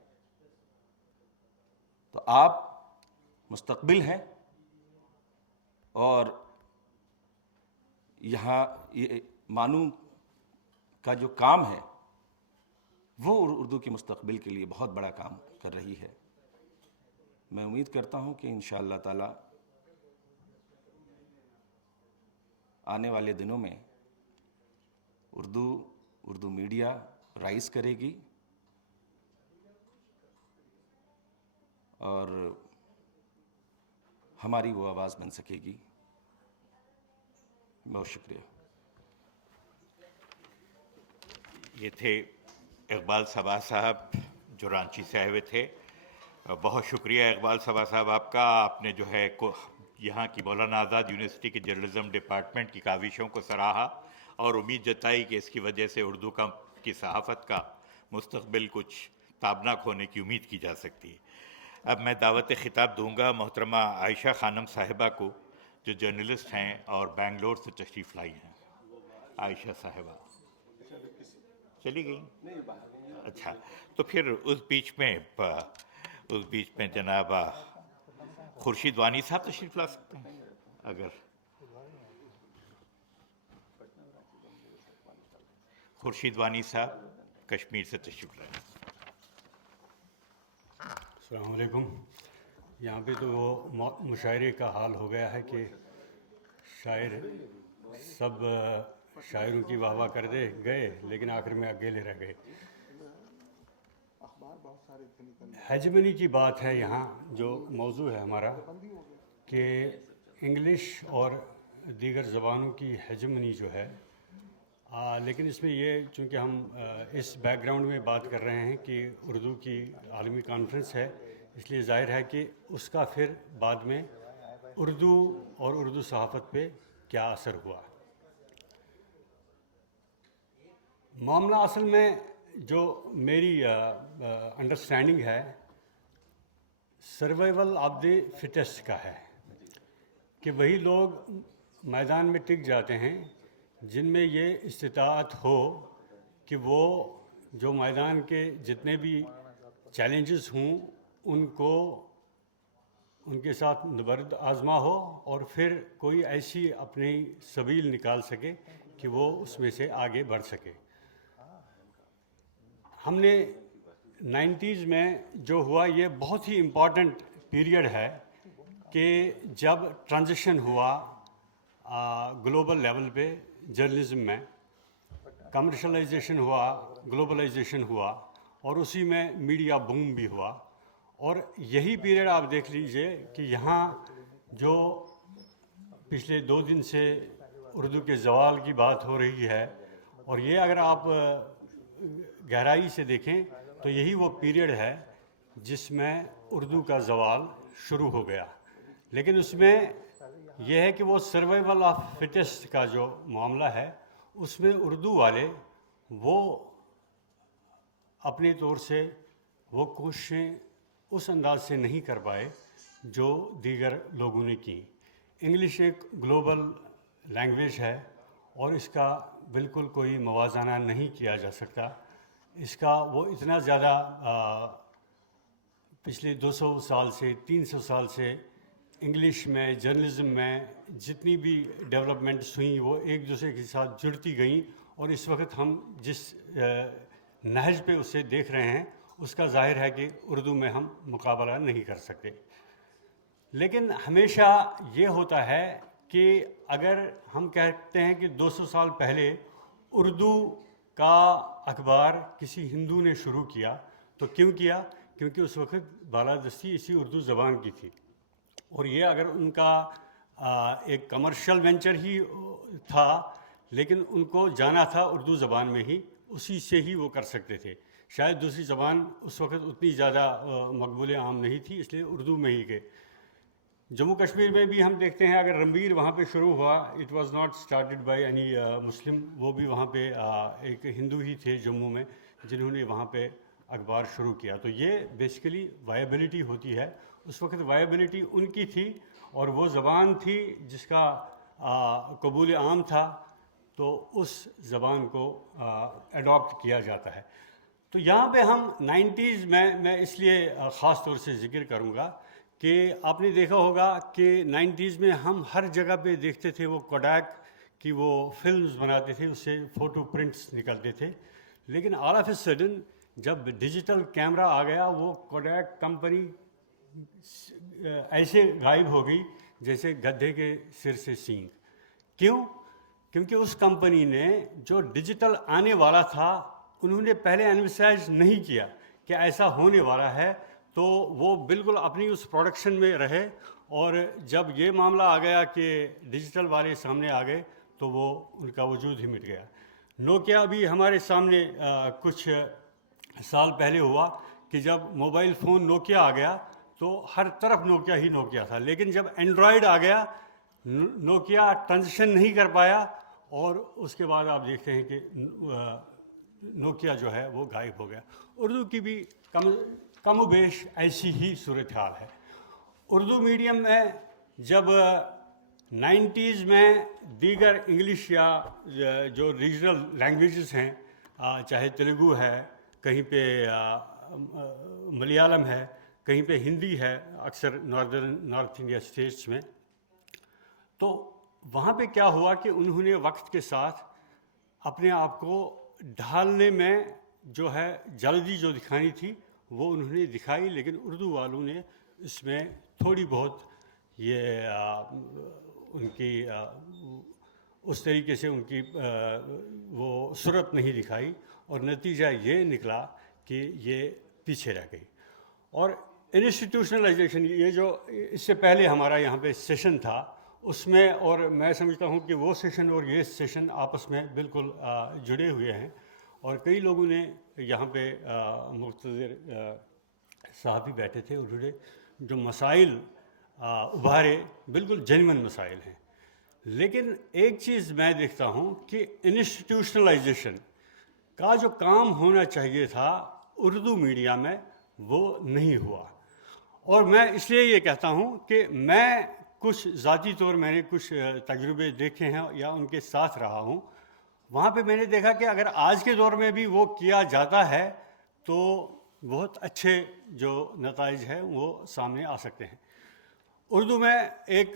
तो आप मुस्तकबिल हैं, और यहाँ ये मानू का जो काम है वो उर्दू की मुस्तकबिल के लिए बहुत बड़ा काम कर रही है। मैं उम्मीद करता हूँ कि इंशाअल्लाह ताला आने वाले दिनों में उर्दू मीडिया राइज करेगी, और हमारी वो आवाज़ बन सकेगी। बहुत शुक्रिया। ये थे इकबाल सबा साहब जो रांची से आए हुए थे। बहुत शुक्रिया इकबाल सबा साहब आपका। आपने जो है यहाँ की मौलाना आज़ाद यूनिवर्सिटी के जर्नलिज्म डिपार्टमेंट की काविशों को सराहा और उम्मीद जताई कि इसकी वजह से उर्दू की सहाफ़त का मुस्तक़बिल कुछ ताबनाक होने की उम्मीद की जा सकती है। अब मैं दावत खिताब दूंगा मोहतरमा आयशा खानम साहिबा को, जो जर्नलिस्ट हैं और बेंगलोर से तशरीफ़ लाई हैं। आयशा साहिबा चली गई? अच्छा, तो फिर उस बीच में उस बीच में जनाब खुर्शीद वानी साहब तशरीफ ला सकते हैं अगर खुर्शीद वानी साहब कश्मीर से तशरीफ लाए। अस्सलाम वालेकुम। यहाँ पे तो वो मुशायरे का हाल हो गया है कि शायर सब शायरों की वाह वाह कर दे गए, लेकिन आखिर में अकेले रह गए। हेजमनी की बात है यहाँ, जो मौजू है हमारा कि इंग्लिश और दीगर ज़बानों की हेजमनी जो है, लेकिन इसमें ये चूँकि हम इस बैकग्राउंड में बात कर रहे हैं कि उर्दू की आलमी कॉन्फ्रेंस है, इसलिए ज़ाहिर है कि उसका फिर बाद में उर्दू और उर्दू सहाफ़त पे क्या असर हुआ। मामला असल में जो मेरी अंडरस्टैंडिंग है सर्वाइवल ऑफ द फिटेस्ट का है कि वही लोग मैदान में टिक जाते हैं जिनमें ये इस्तिताअत हो कि वो जो मैदान के जितने भी चैलेंजेस हों उनको उनके साथ नबर्द आज़मा हो और फिर कोई ऐसी अपनी सबील निकाल सके कि वो उसमें से आगे बढ़ सके। हमने 90s में जो हुआ ये बहुत ही इम्पॉर्टेंट पीरियड है कि जब ट्रांजिशन हुआ ग्लोबल लेवल पे जर्नलिज्म में, कमर्शलाइजेशन हुआ, ग्लोबलाइजेशन हुआ और उसी में मीडिया बूम भी हुआ। और यही पीरियड आप देख लीजिए कि यहाँ जो पिछले 2 दिन से उर्दू के ज़वाल की बात हो रही है, और ये अगर आप गहराई से देखें तो यही वो पीरियड है जिसमें उर्दू का ज़वाल शुरू हो गया। लेकिन उसमें यह है कि वो सर्वाइवल ऑफ फिटेस्ट का जो मामला है उसमें उर्दू वाले वो अपने तौर से वो कोशिशें उस अंदाज से नहीं कर पाए जो दीगर लोगों ने की। इंग्लिश एक ग्लोबल लैंग्वेज है और इसका बिल्कुल कोई मवाजना नहीं किया जा सकता। इसका वो इतना ज़्यादा पिछले 200 साल से 300 साल से इंग्लिश में जर्नलिज्म में जितनी भी डेवलपमेंट्स हुई वो एक दूसरे के साथ जुड़ती गई, और इस वक्त हम जिस नहज पे उसे देख रहे हैं उसका जाहिर है कि उर्दू में हम मुकाबला नहीं कर सकते। लेकिन हमेशा ये होता है कि अगर हम कहते हैं कि 200 साल पहले उर्दू का अखबार किसी हिंदू ने शुरू किया, तो क्यों किया? क्योंकि उस वक्त बालादस्ती इसी उर्दू ज़बान की थी, और ये अगर उनका एक कमर्शियल वेंचर ही था, लेकिन उनको जाना था उर्दू ज़बान में ही, उसी से ही वो कर सकते थे। शायद दूसरी ज़बान उस वक्त उतनी ज़्यादा मकबूल आम नहीं थी, इसलिए उर्दू में ही गए। जम्मू कश्मीर में भी हम देखते हैं, अगर रणबीर वहाँ पे शुरू हुआ, it was not started by any मुस्लिम, वो भी वहाँ पे एक हिंदू ही थे जम्मू में जिन्होंने वहाँ पे अखबार शुरू किया। तो ये बेसिकली वायबिलिटी होती है। उस वक्त वायबिलिटी उनकी थी और वो ज़बान थी जिसका कबूल आम था, तो उस ज़बान को अडॉप्ट किया जाता है। तो यहाँ पे हम 90s में मैं इसलिए ख़ास तौर से ज़िक्र करूँगा कि आपने देखा होगा कि 90s में हम हर जगह पे देखते थे वो कोडैक की वो फिल्म्स बनाते थे, उससे फ़ोटो प्रिंट्स निकलते थे। लेकिन ऑल ऑफ ए सडन जब डिजिटल कैमरा आ गया, वो कोडैक कंपनी ऐसे गायब हो गई जैसे गधे के सिर से सींग। क्यों? क्योंकि उस कंपनी ने जो डिजिटल आने वाला था उन्होंने पहले एनवर्साइज नहीं किया कि ऐसा होने वाला है, तो वो बिल्कुल अपनी उस प्रोडक्शन में रहे, और जब ये मामला आ गया कि डिजिटल वाले सामने आ गए तो वो उनका वजूद ही मिट गया। नोकिया भी हमारे सामने कुछ साल पहले हुआ कि जब मोबाइल फ़ोन नोकिया आ गया तो हर तरफ नोकिया ही नोकिया था, लेकिन जब एंड्रॉयड आ गया नोकिया ट्रांजिशन नहीं कर पाया, और उसके बाद आप देखते हैं कि नोकिया जो है वो गायब हो गया। उर्दू की भी कमोबेश ऐसी ही सूरत हाल है। उर्दू मीडियम में जब 90s में दीगर इंग्लिश या जो रीजनल लैंग्वेजेस हैं, चाहे तेलुगु है, कहीं पे मलयालम है, कहीं पे हिंदी है अक्सर नॉर्थ इंडिया स्टेट्स में। तो वहाँ पे क्या हुआ कि उन्होंने वक्त के साथ अपने आप को ढालने में जो है जल्दी जो दिखानी थी वो उन्होंने दिखाई, लेकिन उर्दू वालों ने इसमें थोड़ी बहुत ये उनकी उस तरीके से उनकी वो सूरत नहीं दिखाई, और नतीजा ये निकला कि ये पीछे रह गई। और इंस्टीट्यूशनलाइजेशन, ये जो इससे पहले हमारा यहाँ पे सेशन था उसमें, और मैं समझता हूँ कि वो सेशन और ये सेशन आपस में बिल्कुल जुड़े हुए हैं, और कई लोगों ने यहाँ पे मुख्तदिर साहब बैठे थे, उन्होंने जो मसाइल उभारे बिल्कुल जेन्युइन मसाइल हैं। लेकिन एक चीज़ मैं देखता हूँ कि इंस्टीट्यूशनलाइजेशन का जो काम होना चाहिए था उर्दू मीडिया में वो नहीं हुआ। और मैं इसलिए ये कहता हूँ कि मैं कुछ ज़ाती तौर मैंने कुछ तजुर्बे देखे हैं या उनके साथ रहा हूँ, वहाँ पे मैंने देखा कि अगर आज के दौर में भी वो किया जाता है तो बहुत अच्छे जो नताइज हैं वो सामने आ सकते हैं। उर्दू में एक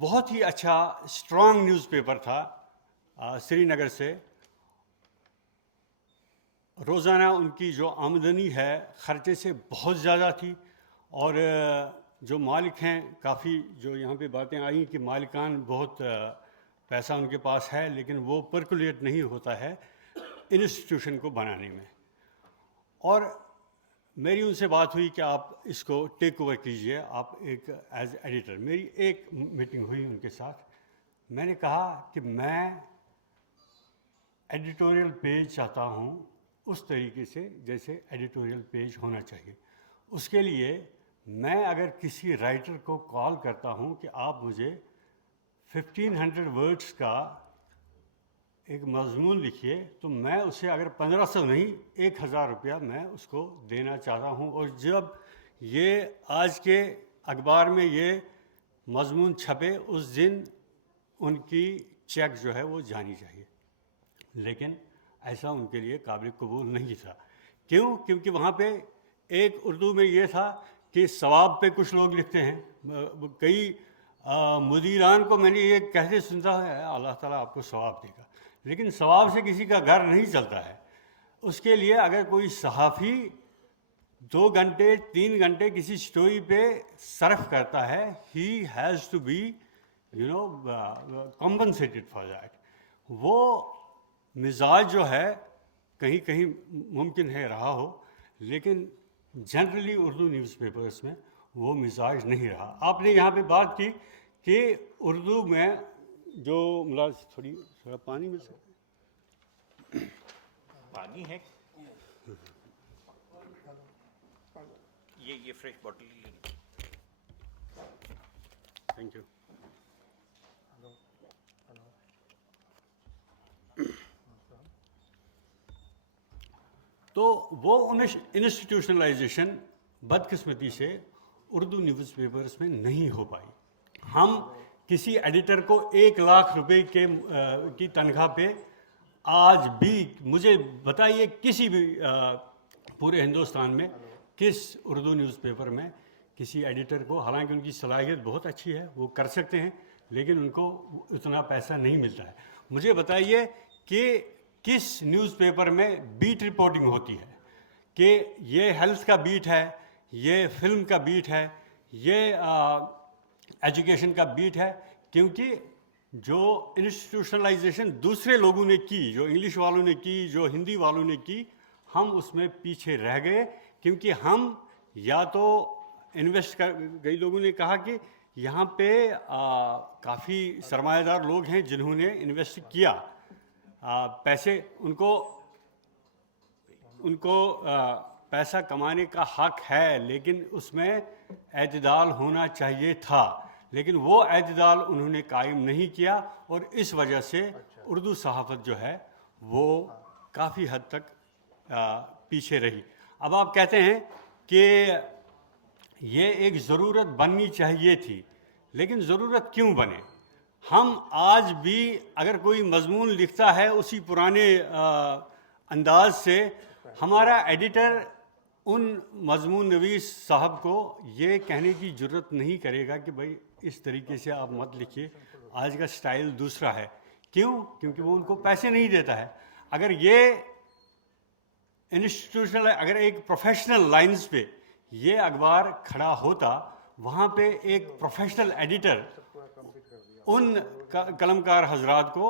बहुत ही अच्छा स्ट्रॉन्ग न्यूज़पेपर था श्रीनगर से। रोज़ाना उनकी जो आमदनी है ख़र्चे से बहुत ज़्यादा थी, और जो मालिक हैं काफ़ी जो यहाँ पे बातें आई कि मालिकान बहुत पैसा उनके पास है, लेकिन वो परकुलेट नहीं होता है इंस्टीट्यूशन को बनाने में। और मेरी उनसे बात हुई कि आप इसको टेक ओवर कीजिए, आप एक एज एडिटर। मेरी एक मीटिंग हुई उनके साथ, मैंने कहा कि मैं एडिटोरियल पेज चाहता हूँ उस तरीके से जैसे एडिटोरियल पेज होना चाहिए। उसके लिए मैं अगर किसी राइटर को कॉल करता हूँ कि आप मुझे 1500 वर्ड्स का एक मजमून लिखिए, तो मैं उसे अगर 1500 नहीं 1000 रुपया मैं उसको देना चाहता हूँ। और जब ये आज के अखबार में ये मजमून छपे उस दिन उनकी चेक जो है वो जानी चाहिए। लेकिन ऐसा उनके लिए काबिल कबूल नहीं था। क्यों? क्योंकि वहाँ पे एक उर्दू में ये था कि सवाब पे कुछ लोग लिखते हैं। कई मुदीरान को मैंने ये कहते सुनता है अल्लाह ताला आपको सवाब देगा, लेकिन सवाब से किसी का घर नहीं चलता है। उसके लिए अगर कोई सहाफ़ी 2 घंटे 3 घंटे किसी स्टोरी पे सर्फ करता है, he has to be compensated for that. वो मिजाज जो है कहीं कहीं मुमकिन है रहा हो, लेकिन जनरली उर्दू न्यूज़पेपर्स में वो मिजाज नहीं रहा। आपने यहाँ पे बात की कि उर्दू में जो थोड़ा पानी मिल सकता है? पानी है, ये फ्रेश बॉटल। Thank you. तो वो इंस्टीट्यूशनलाइजेशन बदकिस्मती से उर्दू न्यूज़पेपर्स में नहीं हो पाई। हम किसी एडिटर को 1 लाख रुपए की तनख्वाह पे आज भी, मुझे बताइए किसी भी पूरे हिंदुस्तान में किस उर्दू न्यूज़पेपर में किसी एडिटर को, हालांकि उनकी सलाहियत बहुत अच्छी है, वो कर सकते हैं, लेकिन उनको उतना पैसा नहीं मिलता है। मुझे बताइए कि किस न्यूज़पेपर में बीट रिपोर्टिंग होती है कि ये हेल्थ का बीट है, ये फिल्म का बीट है, ये एजुकेशन का बीट है। क्योंकि जो इंस्टीट्यूशनलाइजेशन दूसरे लोगों ने की, जो इंग्लिश वालों ने की, जो हिंदी वालों ने की, हम उसमें पीछे रह गए। क्योंकि हम या तो इन्वेस्ट कर, कई लोगों ने कहा कि यहाँ पे काफ़ी सरमायादार लोग हैं जिन्होंने इन्वेस्ट किया पैसे, उनको पैसा कमाने का हक है, लेकिन उसमें एतदाल होना चाहिए था। लेकिन वो एतदाल उन्होंने कायम नहीं किया, और इस वजह से उर्दू सहाफ़त जो है वो काफ़ी हद तक पीछे रही। अब आप कहते हैं कि ये एक ज़रूरत बननी चाहिए थी, लेकिन ज़रूरत क्यों बने? हम आज भी अगर कोई मजमून लिखता है उसी पुराने अंदाज से, हमारा एडिटर उन मजमून नवीस साहब को ये कहने की ज़रूरत नहीं करेगा कि भाई इस तरीके से आप मत लिखिए, आज का स्टाइल दूसरा है। क्यों? क्योंकि वो उनको पैसे नहीं देता है। अगर ये इंस्टीट्यूशनल, अगर एक प्रोफेशनल लाइंस पे ये अखबार खड़ा होता, वहाँ पे एक प्रोफेशनल एडिटर उन कलमकार हजरात को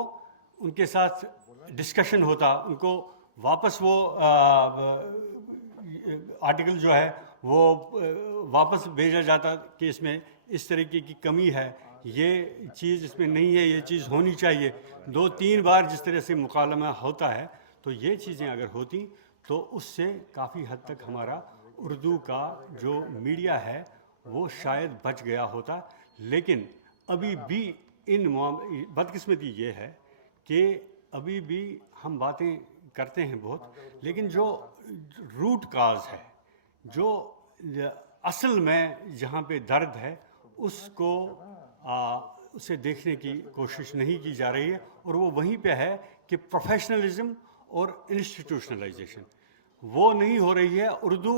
उनके साथ डिस्कशन होता, उनको वापस वो आर्टिकल जो है वो वापस भेजा जाता कि इसमें इस तरीके की कमी है, ये चीज़ इसमें नहीं है, ये चीज़ होनी चाहिए। 2-3 बार जिस तरह से मुकालमा होता है, तो ये चीज़ें अगर होती तो उससे काफ़ी हद तक हमारा उर्दू का जो मीडिया है वो शायद बच गया होता। लेकिन अभी भी बदकिस्मती ये है कि अभी भी हम बातें करते हैं बहुत, लेकिन जो रूट काज है, जो असल में जहाँ पे दर्द है, उसको उसे देखने की कोशिश नहीं की जा रही है। और वो वहीं पे है कि प्रोफेशनलिज्म और इंस्टीट्यूशनलाइजेशन वो नहीं हो रही है। उर्दू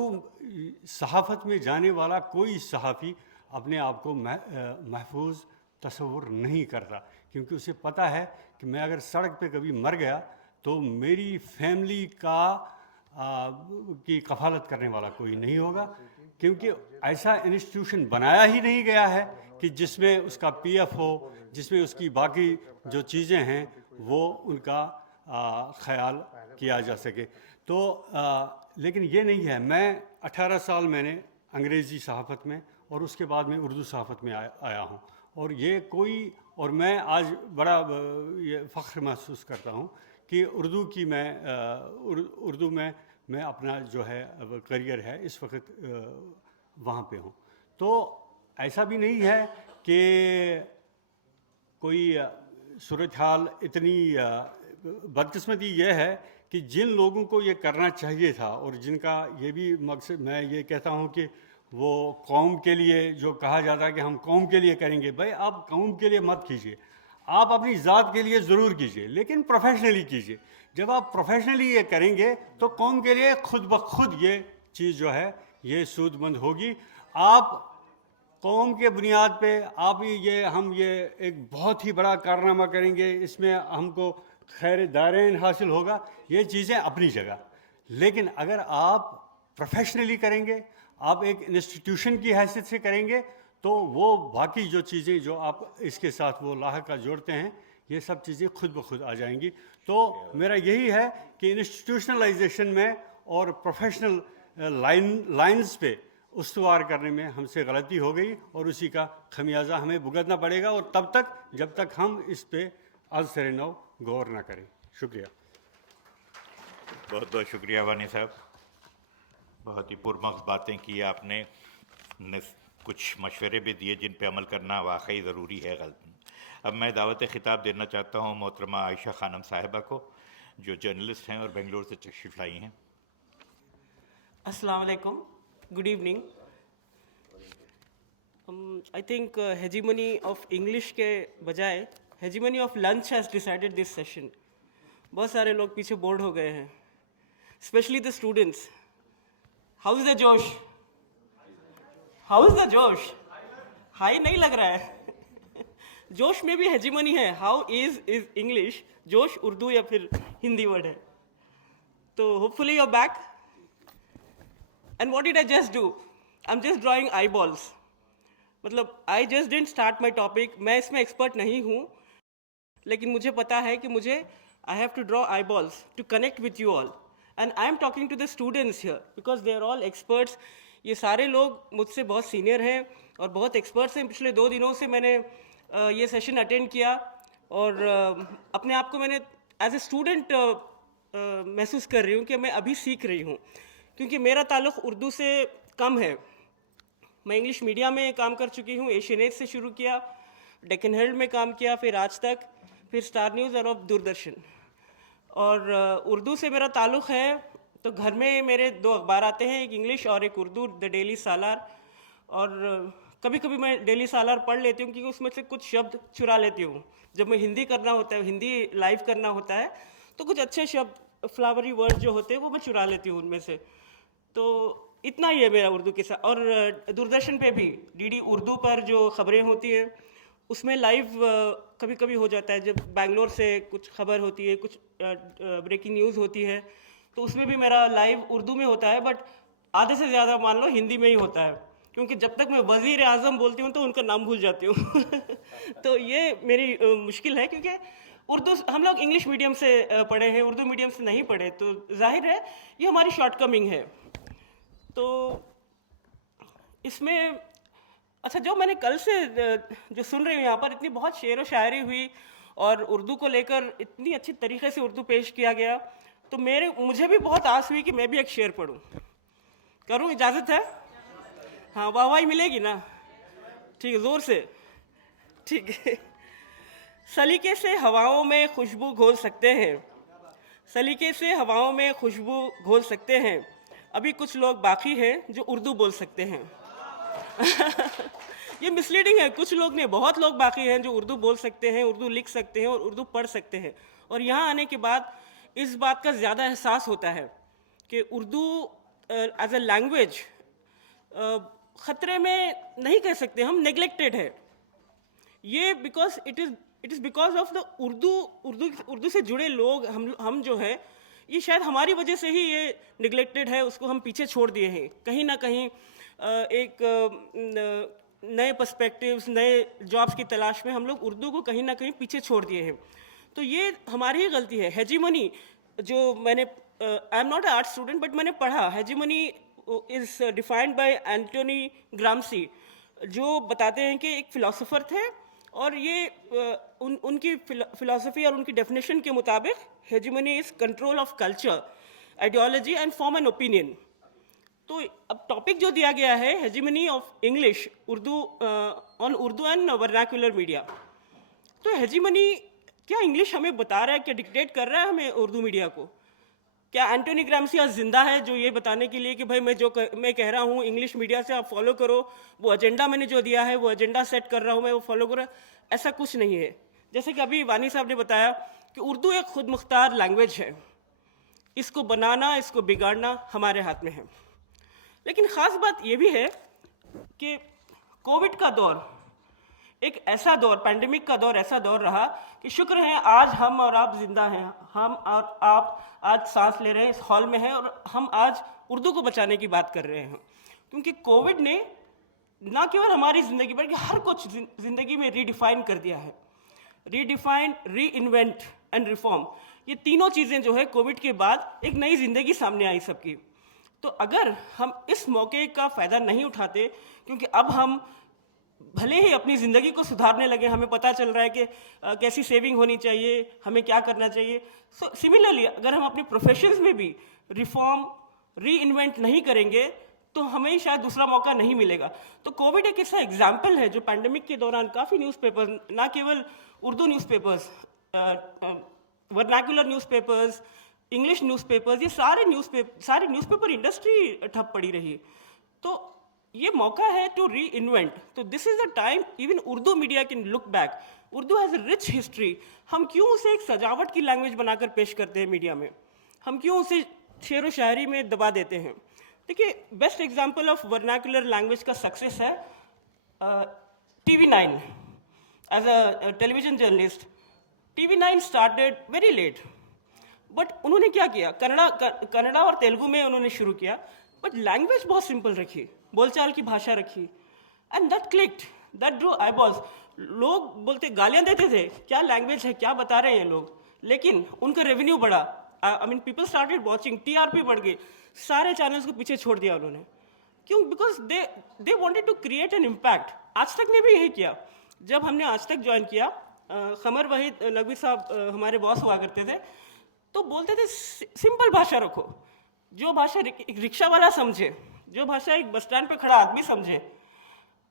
सहाफ़त में जाने वाला कोई सहाफ़ी अपने आप को महफूज तस्वुर नहीं करता, क्योंकि उसे पता है कि मैं अगर सड़क पे कभी मर गया तो मेरी फैमिली की कफालत करने वाला कोई नहीं होगा, क्योंकि ऐसा इंस्टीट्यूशन बनाया ही नहीं गया है कि जिसमें उसका पीएफ हो, जिसमें उसकी बाकी जो चीज़ें हैं वो उनका ख्याल किया जा सके। तो लेकिन ये नहीं है। मैं 18 साल मैंने अंग्रेज़ी सहाफ़त में और उसके बाद में उर्दू सहाफ़त में आया हूँ, और ये कोई, और मैं आज बड़ा ये फ़ख्र महसूस करता हूँ कि उर्दू की उर्दू में मैं अपना जो है करियर है इस वक्त वहाँ पे हूँ। तो ऐसा भी नहीं है कि कोई सूरत हाल इतनी बदकिस्मती ये है कि जिन लोगों को ये करना चाहिए था और जिनका ये भी मकसद, मैं ये कहता हूँ कि वो कौम के लिए जो कहा जाता है कि हम कौम के लिए करेंगे, भाई आप कौम के लिए मत कीजिए, आप अपनी ज़ात के लिए ज़रूर कीजिए, लेकिन प्रोफेशनली कीजिए। जब आप प्रोफेशनली ये करेंगे तो कौम के लिए खुद ब खुद ये चीज़ जो है ये सूदमंद होगी। आप कौम के बुनियाद पे आप हम ये एक बहुत ही बड़ा कारनामा करेंगे, इसमें हमको खैर दारैन हासिल होगा, ये चीज़ें अपनी जगह। लेकिन अगर आप प्रोफेशनली करेंगे, आप एक इंस्टीट्यूशन की हैसियत से करेंगे, तो वो बाकी जो चीज़ें जो आप इसके साथ वो लाहका जोड़ते हैं, ये सब चीज़ें खुद ब खुद आ जाएंगी। तो मेरा यही है कि इंस्टीट्यूशनलाइजेशन में और प्रोफेशनल लाइंस पे उस्तवार करने में हमसे गलती हो गई, और उसी का खमियाजा हमें भुगतना पड़ेगा, और तब तक जब तक हम इस पे आज सरे नौ गौर ना करें। शुक्रिया। बहुत बहुत शुक्रिया वानी साहब, बहुत ही पुरमख्त बातें की आपने, कुछ मशवरे भी दिए जिन पे अमल करना वाकई ज़रूरी है। अब मैं दावत ख़िताब देना चाहता हूँ मोहतरमा आयशा खानम साहिबा को, जो जर्नलिस्ट हैं और बेंगलोर से तशरीफ़ लाई हैं। अस्सलाम वालेकुम, good evening. I think hegemony of English के बजाय hegemony of lunch has decided this session. बहुत सारे लोग पीछे बोर्ड हो गए हैं, specially the students. How is the जोश? हाउ इज़ द जोश? हाई नहीं लग रहा है। जोश में भी हेजीमनी है। हाउ इज़ इंग्लिश, जोश उर्दू या फिर हिंदी वर्ड है। तो hopefully you are back. And what did I just do? I'm just drawing eyeballs. मतलब I just didn't start my topic. मैं इसमें expert नहीं हूँ, लेकिन मुझे पता है कि मुझे I have to draw eyeballs to connect with you all. And I am talking to the students here because they are all experts. ये सारे लोग मुझसे बहुत सीनियर हैं और बहुत एक्सपर्ट्स हैं। पिछले 2 दिनों से मैंने ये सेशन अटेंड किया, और अपने आप को मैंने एज ए स्टूडेंट महसूस कर रही हूँ कि मैं अभी सीख रही हूँ, क्योंकि मेरा ताल्लुक़ उर्दू से कम है। मैं इंग्लिश मीडिया में काम कर चुकी हूँ। एशियन एज से शुरू किया, डेक्कन हेरल्ड में काम किया, फिर आज तक, फिर स्टार न्यूज़ और अब दूरदर्शन। और उर्दू से मेरा ताल्लुक़ है तो घर में मेरे 2 अखबार आते हैं, एक इंग्लिश और एक उर्दू, द डेली सालार। और कभी कभी मैं डेली सालार पढ़ लेती हूँ, क्योंकि उसमें से कुछ शब्द चुरा लेती हूँ। जब मैं हिंदी करना होता है, हिंदी लाइव करना होता है, तो कुछ अच्छे शब्द, फ्लावरी वर्ड जो होते हैं वो मैं चुरा लेती हूँ उनमें से। तो इतना ही है मेरा उर्दू के साथ। और दूरदर्शन पे भी डीडी उर्दू पर जो खबरें होती हैं उसमें लाइव कभी कभी हो जाता है, जब बैंगलोर से कुछ खबर होती है, कुछ ब्रेकिंग न्यूज़ होती है, तो उसमें भी मेरा लाइव उर्दू में होता है, बट आधे से ज़्यादा मान लो हिंदी में ही होता है, क्योंकि जब तक मैं वज़ीर आज़म बोलती हूँ तो उनका नाम भूल जाती हूँ तो ये मेरी मुश्किल है, क्योंकि उर्दू हम लोग इंग्लिश मीडियम से पढ़े हैं, उर्दू मीडियम से नहीं पढ़े, तो जाहिर है ये हमारी शॉर्टकमिंग है। तो इसमें अच्छा, जो मैंने कल से जो सुन रही हूँ यहाँ पर, इतनी बहुत शेर व शायरी हुई और उर्दू को लेकर इतनी अच्छी तरीके से उर्दू पेश किया गया, तो मुझे भी बहुत आस हुई कि मैं भी एक शेर पढ़ूँ। करूँ, इजाज़त है? हाँ, वाहवाही मिलेगी ना? ठीक है, ज़ोर से। ठीक है। सलीके से हवाओं में खुशबू घोल सकते हैं, सलीके से हवाओं में खुशबू घोल सकते हैं, अभी कुछ लोग बाकी हैं जो उर्दू बोल सकते हैं ये मिसलीडिंग है, कुछ लोग नहीं, बहुत लोग बाकी हैं जो उर्दू बोल सकते हैं, उर्दू लिख सकते हैं और उर्दू पढ़ सकते हैं। और यहाँ आने के बाद इस बात का ज़्यादा एहसास होता है कि उर्दू एज अ लैंग्वेज ख़तरे में नहीं कह सकते हम, नेग्लेक्टेड है ये, because it is because of the Urdu से जुड़े लोग हम जो है, ये शायद हमारी वजह से ही ये निगलेक्टेड है, उसको हम पीछे छोड़ दिए हैं। कहीं ना कहीं एक नए पर्सपेक्टिव्स, नए जॉब्स की तलाश में हम लोग उर्दू को कहीं ना कहीं पीछे छोड़ दिए हैं। तो ये हमारी ही गलती है। हेजीमनी जो मैंने, I am not art student but मैंने पढ़ा, hegemony is defined by Antonio Gramsci, जो बताते हैं कि एक फ़िलासफ़र थे और ये उनकी फ़िलासफ़ी और उनकी डेफिनेशन के मुताबिक hegemony is control of culture, ideology and form an opinion. तो अब टॉपिक जो दिया गया है, hegemony of English Urdu on Urdu and vernacular media. तो हेजीमनी क्या इंग्लिश हमें बता रहा है, क्या डिक्टेट कर रहा है हमें उर्दू मीडिया को? क्या एंटोनी ग्राम्सी आज जिंदा है जो ये बताने के लिए कि भाई मैं कह रहा हूँ इंग्लिश मीडिया से आप फॉलो करो, वो एजेंडा मैंने जो दिया है वो एजेंडा सेट कर रहा हूँ मैं, वो फॉलो करो? ऐसा कुछ नहीं है। जैसे कि अभी वानी साहब ने बताया कि उर्दू एक खुद मुख्तार लैंग्वेज है, इसको बनाना, इसको बिगाड़ना हमारे हाथ में है। लेकिन ख़ास बात ये भी है कि कोविड का दौर एक ऐसा दौर, पैंडेमिक का दौर ऐसा दौर रहा कि शुक्र है आज हम और आप जिंदा हैं, हम और आप आज सांस ले रहे हैं, इस हॉल में हैं और हम आज उर्दू को बचाने की बात कर रहे हैं। क्योंकि कोविड ने ना केवल हमारी ज़िंदगी बल्कि हर कुछ ज़िंदगी में रीडिफाइन कर दिया है। रीडिफाइन, री इन्वेंट एंड रिफॉर्म, ये तीनों चीज़ें जो है कोविड के बाद एक नई ज़िंदगी सामने आई सबकी। तो अगर हम इस मौके का फ़ायदा नहीं उठाते, क्योंकि अब हम भले ही अपनी ज़िंदगी को सुधारने लगे, हमें पता चल रहा है कि कैसी सेविंग होनी चाहिए, हमें क्या करना चाहिए। सो सिमिलरली अगर हम अपने प्रोफेशंस में भी रिफॉर्म, री इन्वेंट नहीं करेंगे तो हमें शायद दूसरा मौका नहीं मिलेगा। तो कोविड एक ऐसा एग्जाम्पल है जो पैंडेमिक के दौरान काफ़ी न्यूज़पेपर्स, ना केवल Urdu newspapers, vernacular newspapers, English newspapers, ये सारे न्यूज़पेपर इंडस्ट्री ठप पड़ी रही। तो ये मौका है टू री इन्वेंट। तो this is the time even Urdu media can look back. Urdu has a rich history. हम क्यों उसे एक सजावट की लैंग्वेज बनाकर पेश करते हैं मीडिया में? हम क्यों उसे शेर व शायरी में दबा देते हैं? देखिए, best example of vernacular language का सक्सेस है TV9 as a television journalist. TV9 started very late, but उन्होंने क्या किया, कन्नड़ा और तेलुगु में उन्होंने शुरू किया, बट लैंग्वेज बहुत सिंपल रखी, बोलचाल की भाषा रखी, and that clicked, that Drew eyeballs. लोग बोलते, गालियाँ देते थे, क्या लैंग्वेज है, क्या बता रहे हैं ये लोग, लेकिन उनका रेवेन्यू बढ़ा। I mean people started watching, TRP बढ़ गई, सारे चैनल्स को पीछे छोड़ दिया उन्होंने। क्यों? Because they wanted to create an impact. Aaj Tak ने भी यही किया। जब हमने आज तक ज्वाइन किया, खमर वहीद नकवी साहब हमारे बॉस हुआ करते थे, तो बोलते थे सिंपल भाषा रखो, जो भाषा एक रिक्शा वाला समझे, जो भाषा एक बस स्टैंड पे खड़ा आदमी समझे,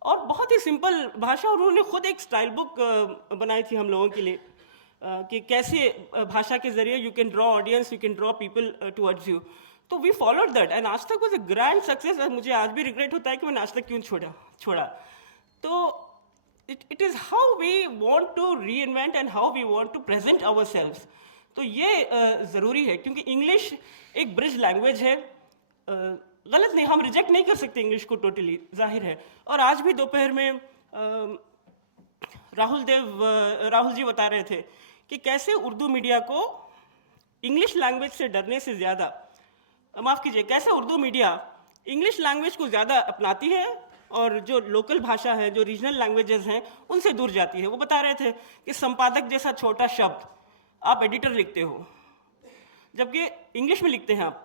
और बहुत ही सिंपल भाषा। और उन्होंने खुद एक स्टाइल बुक बनाई थी हम लोगों के लिए कि कैसे भाषा के जरिए you can draw audience, you can draw people towards you. तो वी फॉलोड दैट एंड आज तक वाज अ ग्रैंड सक्सेस। मुझे आज भी रिग्रेट होता है कि मैंने आज तक क्यों छोड़ा। तो it is how we want to reinvent and how we want to present ourselves. तो ये ज़रूरी है, क्योंकि इंग्लिश एक ब्रिज लैंग्वेज है गलत नहीं, हम रिजेक्ट नहीं कर सकते इंग्लिश को टोटली, जाहिर है। और आज भी दोपहर में राहुल जी बता रहे थे कि कैसे उर्दू मीडिया को इंग्लिश लैंग्वेज से डरने से ज़्यादा, माफ़ कीजिए, कैसे उर्दू मीडिया इंग्लिश लैंग्वेज को ज़्यादा अपनाती है और जो लोकल भाषा है, जो रीजनल लैंग्वेजेस हैं, उनसे दूर जाती है। वो बता रहे थे कि संपादक जैसा छोटा शब्द आप एडिटर लिखते हो, जबकि इंग्लिश में लिखते हैं आप,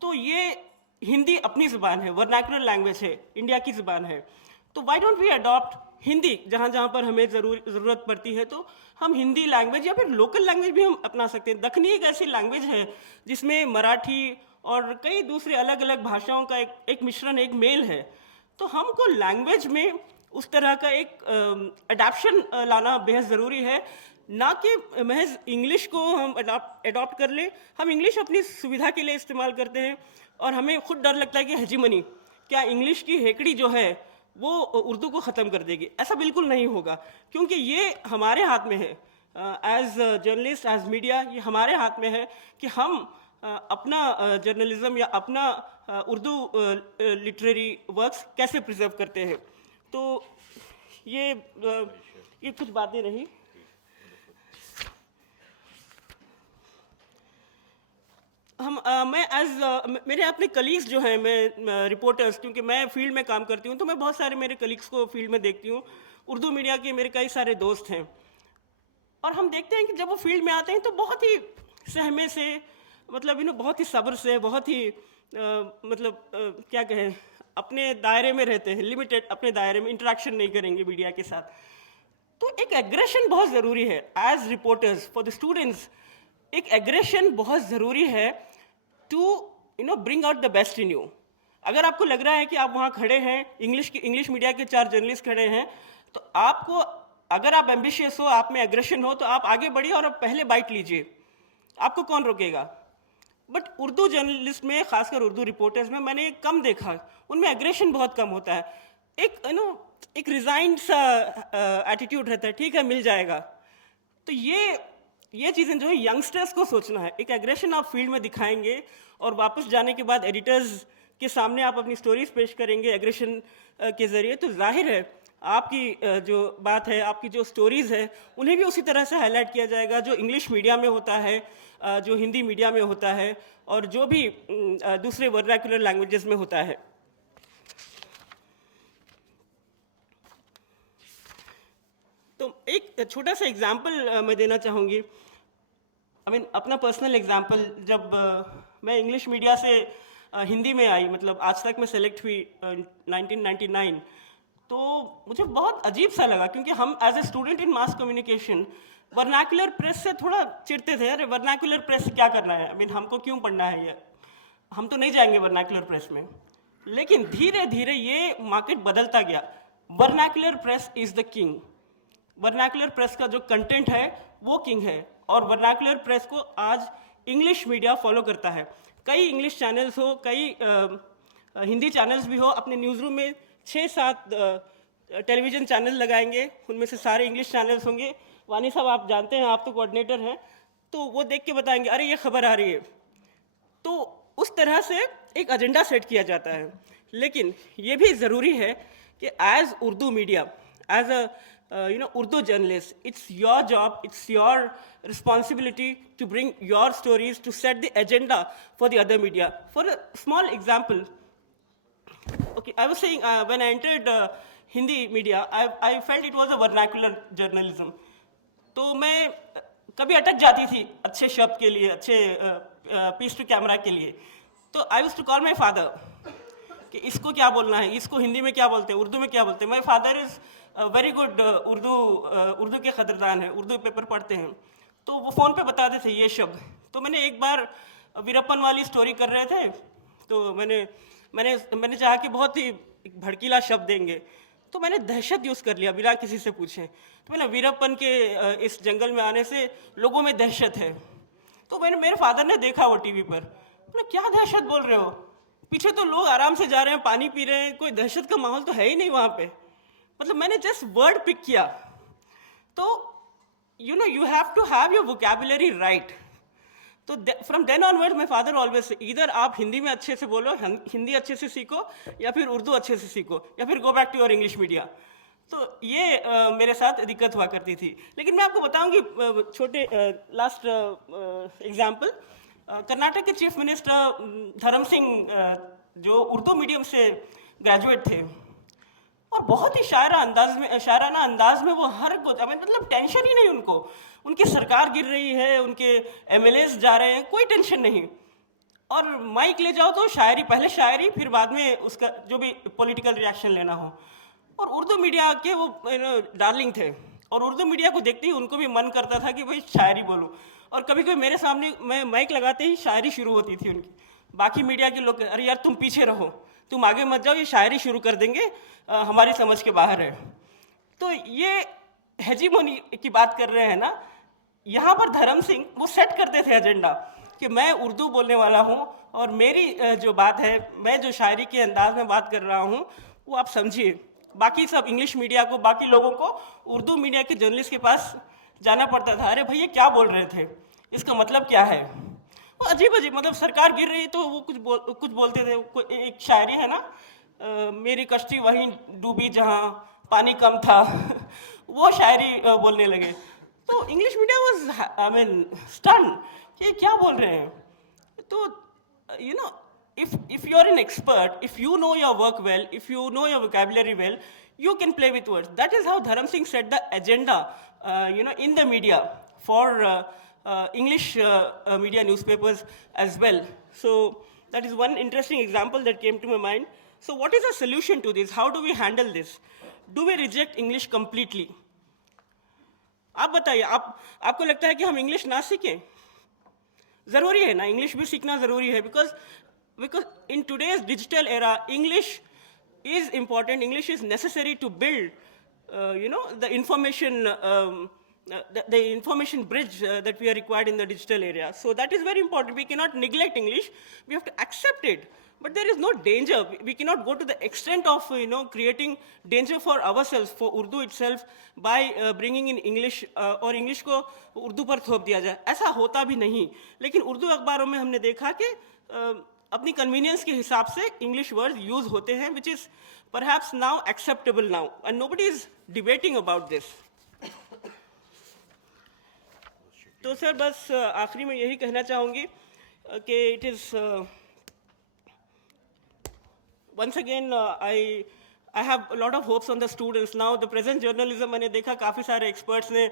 तो ये हिंदी अपनी ज़ुबान है, वर्नाकुलर लैंग्वेज है, इंडिया की ज़ुबान है। तो why don't we adopt Hindi जहाँ जहाँ पर हमें ज़रूरत पड़ती है, तो हम हिंदी लैंग्वेज या फिर लोकल लैंग्वेज भी हम अपना सकते हैं। दखनी एक ऐसी लैंग्वेज है जिसमें मराठी और कई दूसरे अलग अलग भाषाओं का एक मिश्रण, एक मेल है। तो हमको लैंग्वेज में उस तरह का एक अडैप्शन लाना बेहद ज़रूरी है, ना कि महज इंग्लिश को हम अडॉप्ट कर ले। हम इंग्लिश अपनी सुविधा के लिए इस्तेमाल करते हैं और हमें खुद डर लगता है कि हेजीमनी, क्या इंग्लिश की हेकड़ी जो है वो उर्दू को ख़त्म कर देगी। ऐसा बिल्कुल नहीं होगा, क्योंकि ये हमारे हाथ में है। एज जर्नलिस्ट, एज मीडिया, ये हमारे हाथ में है कि हम अपना जर्नलिज्म या अपना उर्दू लिटरेरी वर्क्स कैसे प्रिजर्व करते हैं। तो ये कुछ बातें रही। मैं मेरे अपने कलीग्स जो हैं, मैं रिपोर्टर्स, क्योंकि मैं फील्ड में काम करती हूँ, तो मैं बहुत सारे मेरे कलीग्स को फील्ड में देखती हूँ। उर्दू मीडिया के मेरे कई सारे दोस्त हैं, और हम देखते हैं कि जब वो फील्ड में आते हैं तो बहुत ही सहमे से, मतलब बहुत ही सब्र से, बहुत ही क्या कहें, अपने दायरे में रहते हैं, लिमिटेड अपने दायरे में, इंटरेक्शन नहीं करेंगे मीडिया के साथ। तो एक एग्रेशन बहुत ज़रूरी है as reporters for the students. एक एग्रेशन बहुत ज़रूरी है to bring out the best in you. अगर आपको लग रहा है कि आप वहाँ खड़े हैं, इंग्लिश मीडिया के 4 जर्नलिस्ट खड़े हैं, तो आपको, अगर आप एम्बिशियस हो, आप में एग्रेशन हो, तो आप आगे बढ़िए और आप पहले बाइट लीजिए, आपको कौन रोकेगा। बट उर्दू जर्नलिस्ट में, खासकर उर्दू रिपोर्टर्स में, मैंने कम देखा, उनमें एग्रेशन बहुत कम होता है। एक रिजाइंड सा एटीट्यूड रहता है, ठीक है मिल जाएगा। तो ये चीज़ें जो है यंगस्टर्स को सोचना है। एक एग्रेशन आप फील्ड में दिखाएंगे और वापस जाने के बाद एडिटर्स के सामने आप अपनी स्टोरीज पेश करेंगे एग्रेशन के ज़रिए, तो जाहिर है आपकी जो बात है, आपकी जो स्टोरीज़ है, उन्हें भी उसी तरह से हाईलाइट किया जाएगा जो इंग्लिश मीडिया में होता है, जो हिंदी मीडिया में होता है, और जो भी दूसरे वर्नाकुलर लैंग्वेजेस में होता है। तो एक छोटा सा एग्जाम्पल मैं देना चाहूँगी। अपना पर्सनल एग्जाम्पल, जब मैं इंग्लिश मीडिया से हिंदी में आई, मतलब आज तक मैं सेलेक्ट हुई 1999, तो मुझे बहुत अजीब सा लगा, क्योंकि हम as a student in mass communication vernacular press से थोड़ा चिढ़ते थे। अरे वर्नाकुलर प्रेस से क्या करना है, हमको क्यों पढ़ना है ये, हम तो नहीं जाएंगे वर्नाकुलर प्रेस में। लेकिन धीरे धीरे ये मार्केट बदलता गया। Vernacular press is the king. Vernacular press का जो कंटेंट है वो किंग है, और वर्नाकुलर प्रेस को आज इंग्लिश मीडिया फॉलो करता है। कई इंग्लिश चैनल्स हो, कई हिंदी चैनल्स भी हो, अपने न्यूज़ रूम में 6-7 टेलीविज़न चैनल लगाएंगे, उनमें से सारे इंग्लिश चैनल्स होंगे। वानी साहब आप जानते हैं, आप तो कोऑर्डिनेटर हैं, तो वो देख के बताएंगे अरे ये खबर आ रही है। तो उस तरह से एक एजेंडा सेट किया जाता है। लेकिन ये भी ज़रूरी है कि as Urdu media, as a Urdu journalist, it's your job, it's your responsibility to bring your stories, to set the agenda for the other media. For a small example, okay, I was saying when I entered Hindi media, I felt it was a vernacular journalism. तो मैं कभी अटक जाती थी अच्छे शब्द के लिए, अच्छे पीस टू कैमरा के लिए। तो I used to call my father कि इसको क्या बोलना है, इसको हिंदी में क्या बोलते हैं, उर्दू में क्या बोलते हैं। My father is very good Urdu के खदरदान है, उर्दू पेपर पढ़ते हैं, तो वो फ़ोन पे बताते थे ये शब्द। तो मैंने एक बार वीरप्पन वाली स्टोरी कर रहे थे, तो मैंने चाहा कि बहुत ही भड़कीला शब्द देंगे, तो मैंने दहशत यूज़ कर लिया बिना किसी से पूछे। तो मैंने वीरप्पन के इस जंगल में आने से लोगों में दहशत है। तो मेरे फादर ने देखा वो टीवी पर, बोले क्या दहशत बोल रहे हो, पीछे तो लोग आराम से जा रहे हैं, पानी पी रहे हैं, कोई दहशत का माहौल तो है ही नहीं वहाँ पे। मतलब मैंने जस्ट वर्ड पिक किया। तो you have to have your vocabulary right. तो from then onward my father always इधर आप हिंदी में अच्छे से बोलो, हिंदी अच्छे से सीखो, या फिर उर्दू अच्छे से सीखो, या फिर go back to your English media. तो ये मेरे साथ दिक्कत हुआ करती थी। लेकिन मैं आपको बताऊंगी छोटे लास्ट एग्जाम्पल, कर्नाटक के चीफ मिनिस्टर धर्म सिंह जो उर्दू मीडियम से ग्रेजुएट थे, और बहुत ही शायराना अंदाज में वो हर मतलब टेंशन ही नहीं उनको, उनकी सरकार गिर रही है, उनके एमएलएस जा रहे हैं, कोई टेंशन नहीं। और माइक ले जाओ तो शायरी, पहले शायरी, फिर बाद में उसका जो भी पॉलिटिकल रिएक्शन लेना हो। और उर्दू मीडिया के वो डार्लिंग थे, और उर्दू मीडिया को देखते ही उनको भी मन करता था कि भाई शायरी बोलो। और कभी कभी मेरे सामने मैं माइक लगाते ही शायरी शुरू होती थी उनकी। बाकी मीडिया के लोग, अरे यार तुम पीछे रहो, तुम आगे मत जाओ, ये शायरी शुरू कर देंगे, हमारी समझ के बाहर है। तो ये हेजीमोनी की बात कर रहे हैं ना, यहाँ पर धर्म सिंह वो सेट करते थे एजेंडा कि मैं उर्दू बोलने वाला हूँ, और मेरी जो बात है, मैं जो शायरी के अंदाज में बात कर रहा हूँ वो आप समझिए। बाकी सब इंग्लिश मीडिया को, बाकी लोगों को उर्दू मीडिया के जर्नलिस्ट के पास जाना पड़ता था, अरे भैया क्या बोल रहे थे, इसका मतलब क्या है। वो अजीब अजीब, मतलब सरकार गिर रही तो वो कुछ बोलते थे। एक शायरी है ना, मेरी कश्ती वहीं डूबी जहाँ पानी कम था वो शायरी बोलने लगे। तो English media was I mean stun कि क्या बोल रहे हैं। तो you know, if you are an expert, if you know your work well, if you know your vocabulary well, you can play with words. That is how Dharam Singh set the agenda, in the media for English media newspapers as well. So that is one interesting example that came to my mind. So what is the solution to this? How do we handle this? Do we reject English completely? आप बताइए, आपको लगता है कि हम English ना सीखें? ज़रूरी है ना, इंग्लिश भी सीखना ज़रूरी है, because in today's digital era, English is important. English is necessary to build, the information, the information bridge that we are required in the digital area. So that is very important. We cannot neglect English. We have to accept it. But there is no danger. We cannot go to the extent of, creating danger for ourselves, for Urdu itself, by bringing in English, और English को उर्दू पर थोप दिया जाए। ऐसा होता भी नहीं। लेकिन उर्दू अखबारों में हमने देखा कि अपनी कन्वीनियंस के हिसाब से इंग्लिश वर्ड यूज होते हैं, which is perhaps now acceptable now, and nobody is debating about this. तो सर बस आखिरी में यही कहना चाहूँगी कि it is once again I have a lot of hopes on the students. Now the present journalism, मैंने देखा काफ़ी सारे experts ने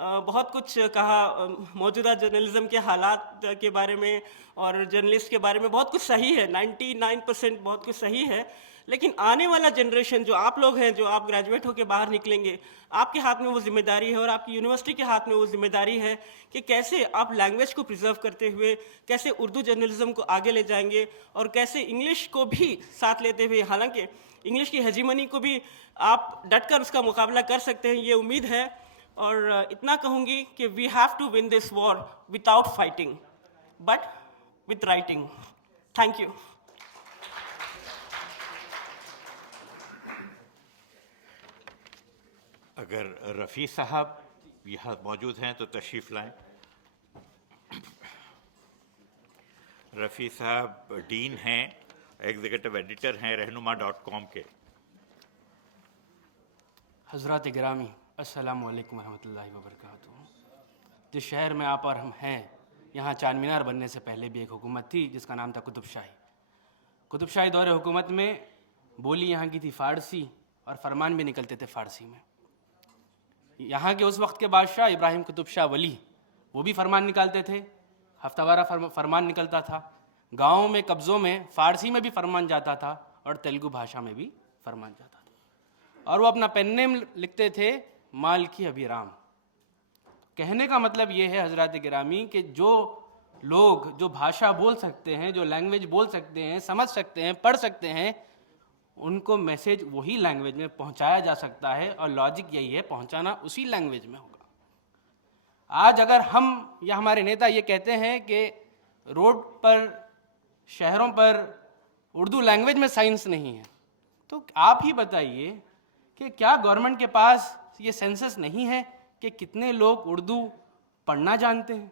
बहुत कुछ कहा मौजूदा जर्नलिज्म के हालात के बारे में और जर्नलिस्ट के बारे में। बहुत कुछ सही है, 99% बहुत कुछ सही है। लेकिन आने वाला जनरेशन जो आप लोग हैं, जो आप ग्रेजुएट होकर बाहर निकलेंगे, आपके हाथ में वो जिम्मेदारी है और आपकी यूनिवर्सिटी के हाथ में वो जिम्मेदारी है कि कैसे आप लैंग्वेज को प्रिजर्व करते हुए कैसे उर्दू जर्नलिज्म को आगे ले जाएंगे और कैसे इंग्लिश को भी साथ लेते हुए, हालांकि इंग्लिश की हेजीमनी को भी आप डटकर उसका मुकाबला कर सकते हैं, ये उम्मीद है। और इतना कहूँगी कि we have to win this war without fighting but with writing. Thank you. अगर रफ़ी साहब यहाँ मौजूद हैं तो तशरीफ़ लाएं। रफ़ी साहब डीन हैं, एग्जीक्यूटिव एडिटर हैं रहनुमा.com के। हज़रात गिरामी, अस्सलामु अलैकुम रहमतुल्लाहि व बरकातुहू। जिस शहर में आप और हम हैं, यहाँ चार मीनार बनने से पहले भी एक हुकूमत थी जिसका नाम था कुतुबशाही। कुतुबशाही दौरे हुकूमत में बोली यहाँ की थी फ़ारसी और फरमान भी निकलते थे फ़ारसी में। यहाँ के उस वक्त के बादशाह इब्राहिम कुतुब शाह वली, वो भी फरमान निकालते थे, हफ्तावारा फरमान निकलता था। गाँव में कब्ज़ों में फ़ारसी में भी फरमान जाता था और तेलुगु भाषा में भी फरमान जाता था, और वो अपना पेन नेम लिखते थे मालिकी अभिराम। कहने का मतलब ये है हज़रात गिरामी कि जो लोग जो भाषा बोल सकते हैं, जो लैंग्वेज बोल सकते हैं, समझ सकते हैं, पढ़ सकते हैं, उनको मैसेज वही लैंग्वेज में पहुंचाया जा सकता है, और लॉजिक यही है पहुंचाना उसी लैंग्वेज में होगा। आज अगर हम या हमारे नेता ये कहते हैं कि रोड पर, शहरों पर उर्दू लैंग्वेज में साइंस नहीं है, तो आप ही बताइए कि क्या गवर्नमेंट के पास ये सेंसस नहीं है कि कितने लोग उर्दू पढ़ना जानते हैं?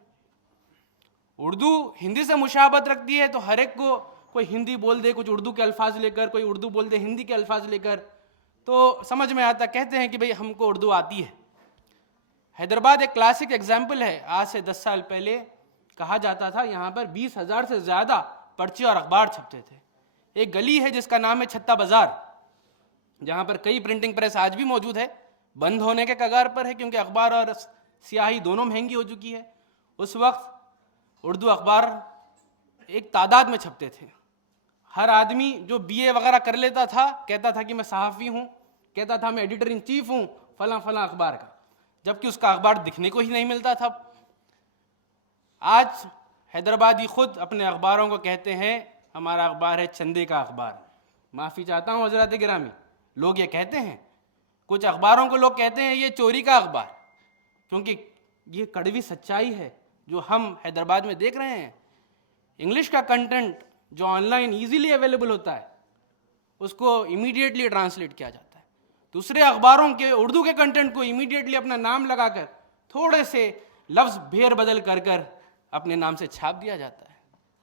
उर्दू हिंदी से मुशाबत रखती है, तो हर एक को कोई हिंदी बोल दे कुछ उर्दू के अल्फाज लेकर, कोई उर्दू बोल दे हिंदी के अल्फाज लेकर, तो समझ में आता, कहते हैं कि भाई हमको उर्दू आती है। हैदराबाद एक क्लासिक एग्जाम्पल है। आज से 10 साल पहले कहा जाता था यहाँ पर 20,000 से ज़्यादा पर्चे और अखबार छपते थे। एक गली है जिसका नाम है छत्ता बाजार, जहाँ पर कई प्रिंटिंग प्रेस आज भी मौजूद है, बंद होने के कगार पर है क्योंकि अखबार और स्याही दोनों महंगी हो चुकी है। उस वक्त उर्दू अखबार एक तादाद में छपते थे। हर आदमी जो बीए वगैरह कर लेता था कहता था कि मैं सहाफ़ी हूँ, कहता था मैं एडिटर इन चीफ हूँ फलां फलां अखबार का, जबकि उसका अखबार दिखने को ही नहीं मिलता था। आज हैदराबादी खुद अपने अखबारों को कहते हैं हमारा अखबार है चंदे का अखबार। माफ़ी चाहता हूँ हज़रात गिरामी, लोग ये कहते हैं, कुछ अखबारों को लोग कहते हैं ये चोरी का अखबार, क्योंकि ये कड़वी सच्चाई है जो हम हैदराबाद में देख रहे हैं। इंग्लिश का कंटेंट जो ऑनलाइन इजीली अवेलेबल होता है उसको इमीडिएटली ट्रांसलेट किया जाता है। दूसरे अखबारों के उर्दू के कंटेंट को इमीडिएटली अपना नाम लगाकर थोड़े से लफ्ज़ भेर बदल कर कर अपने नाम से छाप दिया जाता है।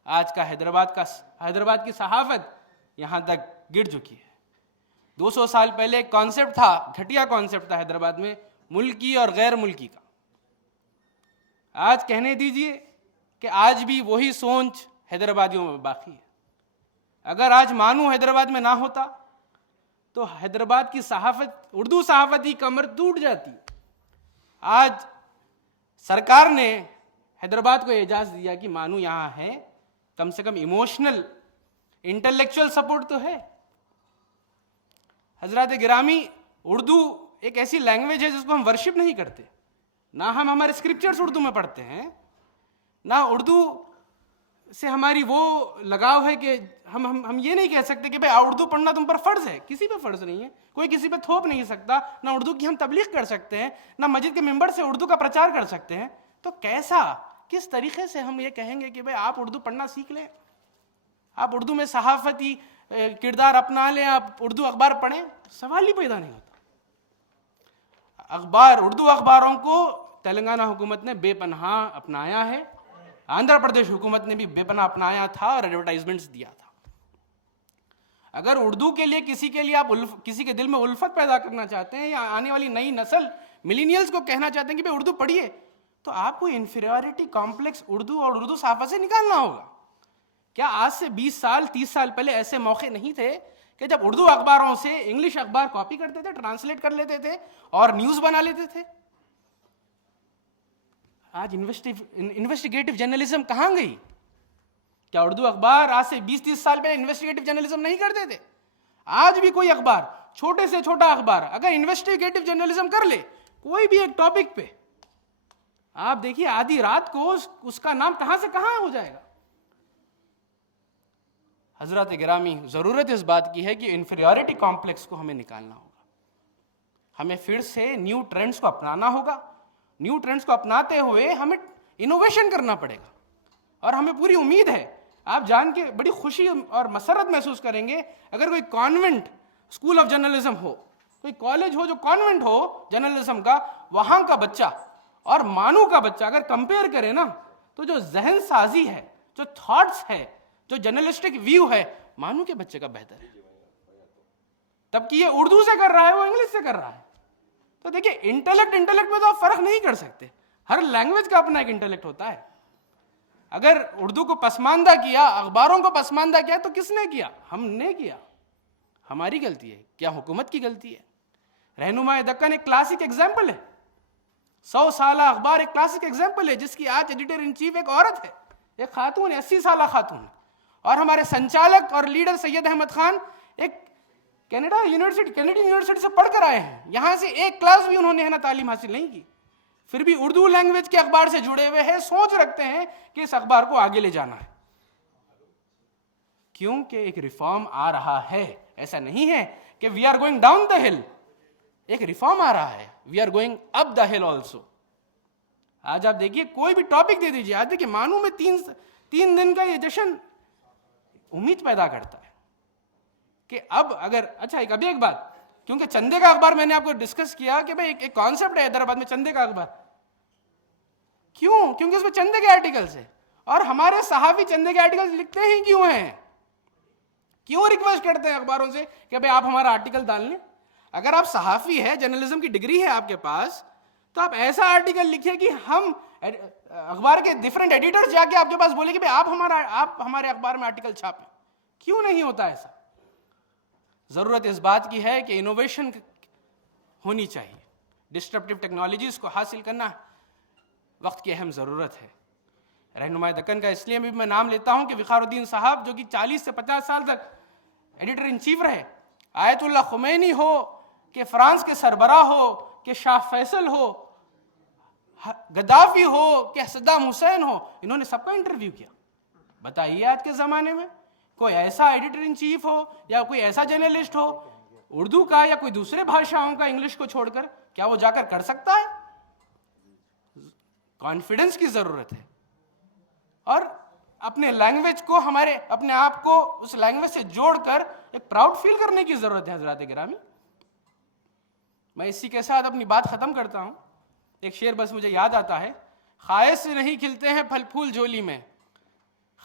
आज का हैदराबाद की सहाफ़त यहाँ तक गिर चुकी है। 200 साल पहले एक कॉन्सेप्ट था, घटिया कॉन्सेप्ट था हैदराबाद में, मुल्की और गैर मुल्की का। आज कहने दीजिए कि आज भी वही सोच हैदराबादियों में बाकी है। अगर आज मानू हैदराबाद में ना होता तो हैदराबाद की सहाफ़त, उर्दू सहाफ़त की कमर टूट जाती। आज सरकार ने हैदराबाद को एजाज़ दिया कि मानू यहाँ है, कम से कम इमोशनल इंटेलेक्चुअल सपोर्ट तो है। हजरात गिरामी, उर्दू एक ऐसी लैंग्वेज है जिसको हम वर्शिप नहीं करते, ना हम हमारे स्क्रिप्चर्स उर्दू में पढ़ते हैं, ना उर्दू से हमारी वो लगाव है कि हम ये नहीं कह सकते कि भाई उर्दू पढ़ना तुम पर फ़र्ज़ है। किसी पे फ़र्ज़ नहीं है, कोई किसी पे थोप नहीं सकता। ना उर्दू की हम तबलीग कर सकते हैं, ना मस्जिद के मिंबर से उर्दू का प्रचार कर सकते हैं। तो कैसा, किस तरीके से हम ये कहेंगे कि भाई आप उर्दू पढ़ना सीख लें, आप उर्दू में सहाफ़ती किरदार अपना लें, आप उर्दू अखबार पढ़ें? सवाल ही पैदा नहीं होता। उर्दू अखबारों को तेलंगाना हुकूमत ने बेपनाह अपनाया है, आंध्र प्रदेश हुकूमत ने भी बेपनाह अपनाया था और एडवर्टाइजमेंट्स दिया था। अगर उर्दू के लिए किसी के दिल में उल्फत पैदा करना चाहते हैं या आने वाली नई नस्ल मिलीनियल्स को कहना चाहते हैं कि भाई उर्दू पढ़िए, तो आपको इन्फीरियरिटी कॉम्प्लेक्स उर्दू और उर्दू सहाफ़त से निकालना होगा। क्या आज से 20 साल 30 साल पहले ऐसे मौके नहीं थे कि जब उर्दू अखबारों से इंग्लिश अखबार कॉपी करते थे, ट्रांसलेट कर लेते थे और न्यूज़ बना लेते थे? आज इन्वेस्टिगेटिव जर्नलिज्म कहाँ गई? क्या उर्दू अखबार आज से 20-30 साल पहले इन्वेस्टिगेटिव जर्नलिज्म नहीं करते थे? आज भी कोई अखबार, छोटे से छोटा अखबार, अगर इन्वेस्टिगेटिव जर्नलिज्म कर ले कोई भी एक टॉपिक पे, आप देखिए आधी रात को उसका नाम कहां से कहां हो जाएगा। हजरत गिरामी, ज़रूरत इस बात की है कि इन्फीरियरिटी कॉम्प्लेक्स को हमें निकालना होगा। हमें फिर से न्यू ट्रेंड्स को अपनाना होगा। न्यू ट्रेंड्स को अपनाते हुए हमें इनोवेशन करना पड़ेगा। और हमें पूरी उम्मीद है, आप जान के बड़ी खुशी और मसरत महसूस करेंगे, अगर कोई कॉन्वेंट स्कूल ऑफ जर्नलिज्म हो, कोई कॉलेज हो जो कॉन्वेंट हो जर्नलिज्म का, वहाँ का बच्चा और मानू का बच्चा अगर कंपेयर करें ना, तो जो जहन साजी है, जो थॉट्स है, जो जर्नलिस्टिक व्यू है, मानू के बच्चे का बेहतर है। तब कि ये उर्दू से कर रहा है, वो इंग्लिश से कर रहा है। तो देखिए, इंटेलेक्ट में तो आप फर्क नहीं कर सकते। हर लैंग्वेज का अपना एक इंटेलेक्ट होता है। अगर उर्दू को पसमानदा किया, अखबारों को पसमानदा किया, तो किसने किया? हमने किया। हमारी गलती है क्या हुकूमत की गलती है? रहनुमाए दक्कन एक क्लासिक एग्जाम्पल है। 100 साल अखबार एक क्लासिक एग्जाम्पल है, जिसकी आज एडिटर इन चीफ एक औरत है, एक खातून है, 80 साल खातून है। और हमारे संचालक और लीडर सैयद अहमद खान एक कैनेडियन यूनिवर्सिटी से पढ़कर आए हैं। यहाँ से एक क्लास भी उन्होंने है ना तालीम हासिल नहीं की, फिर भी उर्दू लैंग्वेज के अखबार से जुड़े हुए हैं, सोच रखते हैं कि इस अखबार को आगे ले जाना है। क्योंकि एक रिफॉर्म आ रहा है। ऐसा नहीं है कि we are going down the hill, एक रिफॉर्म आ रहा है, we are going up the hill also. आज आप देखिए, कोई भी टॉपिक दे दीजिए, आज देखिए मानू में 3 दिन का ये जश्न उम्मीद पैदा करता है कि अब अगर, अच्छा अभी एक बात, क्योंकि चंदे का अखबार मैंने आपको डिस्कस किया कि भाई एक कॉन्सेप्ट है हैदराबाद में चंदे का अखबार। क्यों? क्योंकि उसमें चंदे के आर्टिकल्स है और हमारे सहाफ़ी चंदे के आर्टिकल्स लिखते ही क्यों हैं? क्यों रिक्वेस्ट करते हैं अखबारों से कि भाई आप हमारा आर्टिकल डाल लें? अगर आप सहाफ़ी है, जर्नलिज्म की डिग्री है आपके पास, तो आप ऐसा आर्टिकल लिखिए कि हम अखबार के डिफरेंट एडिटर्स जाके आपके पास बोले कि भाई आप हमारे अखबार में आर्टिकल छापें। क्यों नहीं होता ऐसा? ज़रूरत इस बात की है कि इनोवेशन होनी चाहिए। डिस्ट्रप्टिव टेक्नोलॉजीज़ को हासिल करना वक्त की अहम ज़रूरत है। रहनुमाए दक्कन का इसलिए भी मैं नाम लेता हूँ कि विखारुद्दीन साहब, जो कि 40 से 50 साल तक एडिटर इन चीफ रहे, आयतुल्लाह खुमैनी हो, कि फ्रांस के सरबराह हो, कि शाह फैसल हो, गद्दाफी हो, कि सद्दाम हुसैन हो, इन्होंने सबका इंटरव्यू किया। बताइए आज के ज़माने में कोई ऐसा एडिटर इन चीफ हो या कोई ऐसा जर्नलिस्ट हो उर्दू का या कोई दूसरे भाषाओं का, इंग्लिश को छोड़कर, क्या वो जाकर कर सकता है? कॉन्फिडेंस की ज़रूरत है और अपने लैंग्वेज को, हमारे अपने आप को उस लैंग्वेज से जोड़कर एक प्राउड फील करने की ज़रूरत है। हज़रात गिरामी, मैं इसी के साथ अपनी बात ख़त्म करता हूँ। एक शेर बस मुझे याद आता है, खायश से नहीं खिलते हैं फल फूल झोली में,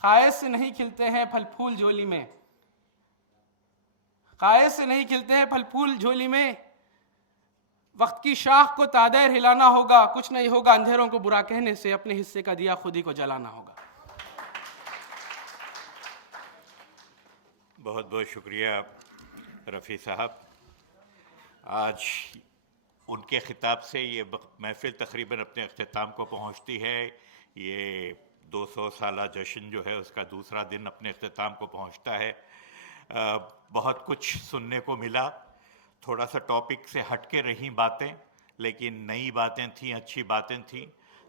खायश से नहीं खिलते हैं फल फूल झोली में, खायश से नहीं खिलते हैं फल फूल झोली में, वक्त की शाख को तादेर हिलाना होगा, कुछ नहीं होगा अंधेरों को बुरा कहने से, अपने हिस्से का दिया खुद ही को जलाना होगा। बहुत बहुत शुक्रिया रफ़ी साहब। आज उनके ख़िताब से ये महफ़िल तकरीबन अपने अख्ताम को पहुंचती है। ये 200 साला जश्न जो है उसका दूसरा दिन अपने अख्ताम को पहुंचता है। बहुत कुछ सुनने को मिला, थोड़ा सा टॉपिक से हट के रही बातें, लेकिन नई बातें थीं, अच्छी बातें थीं।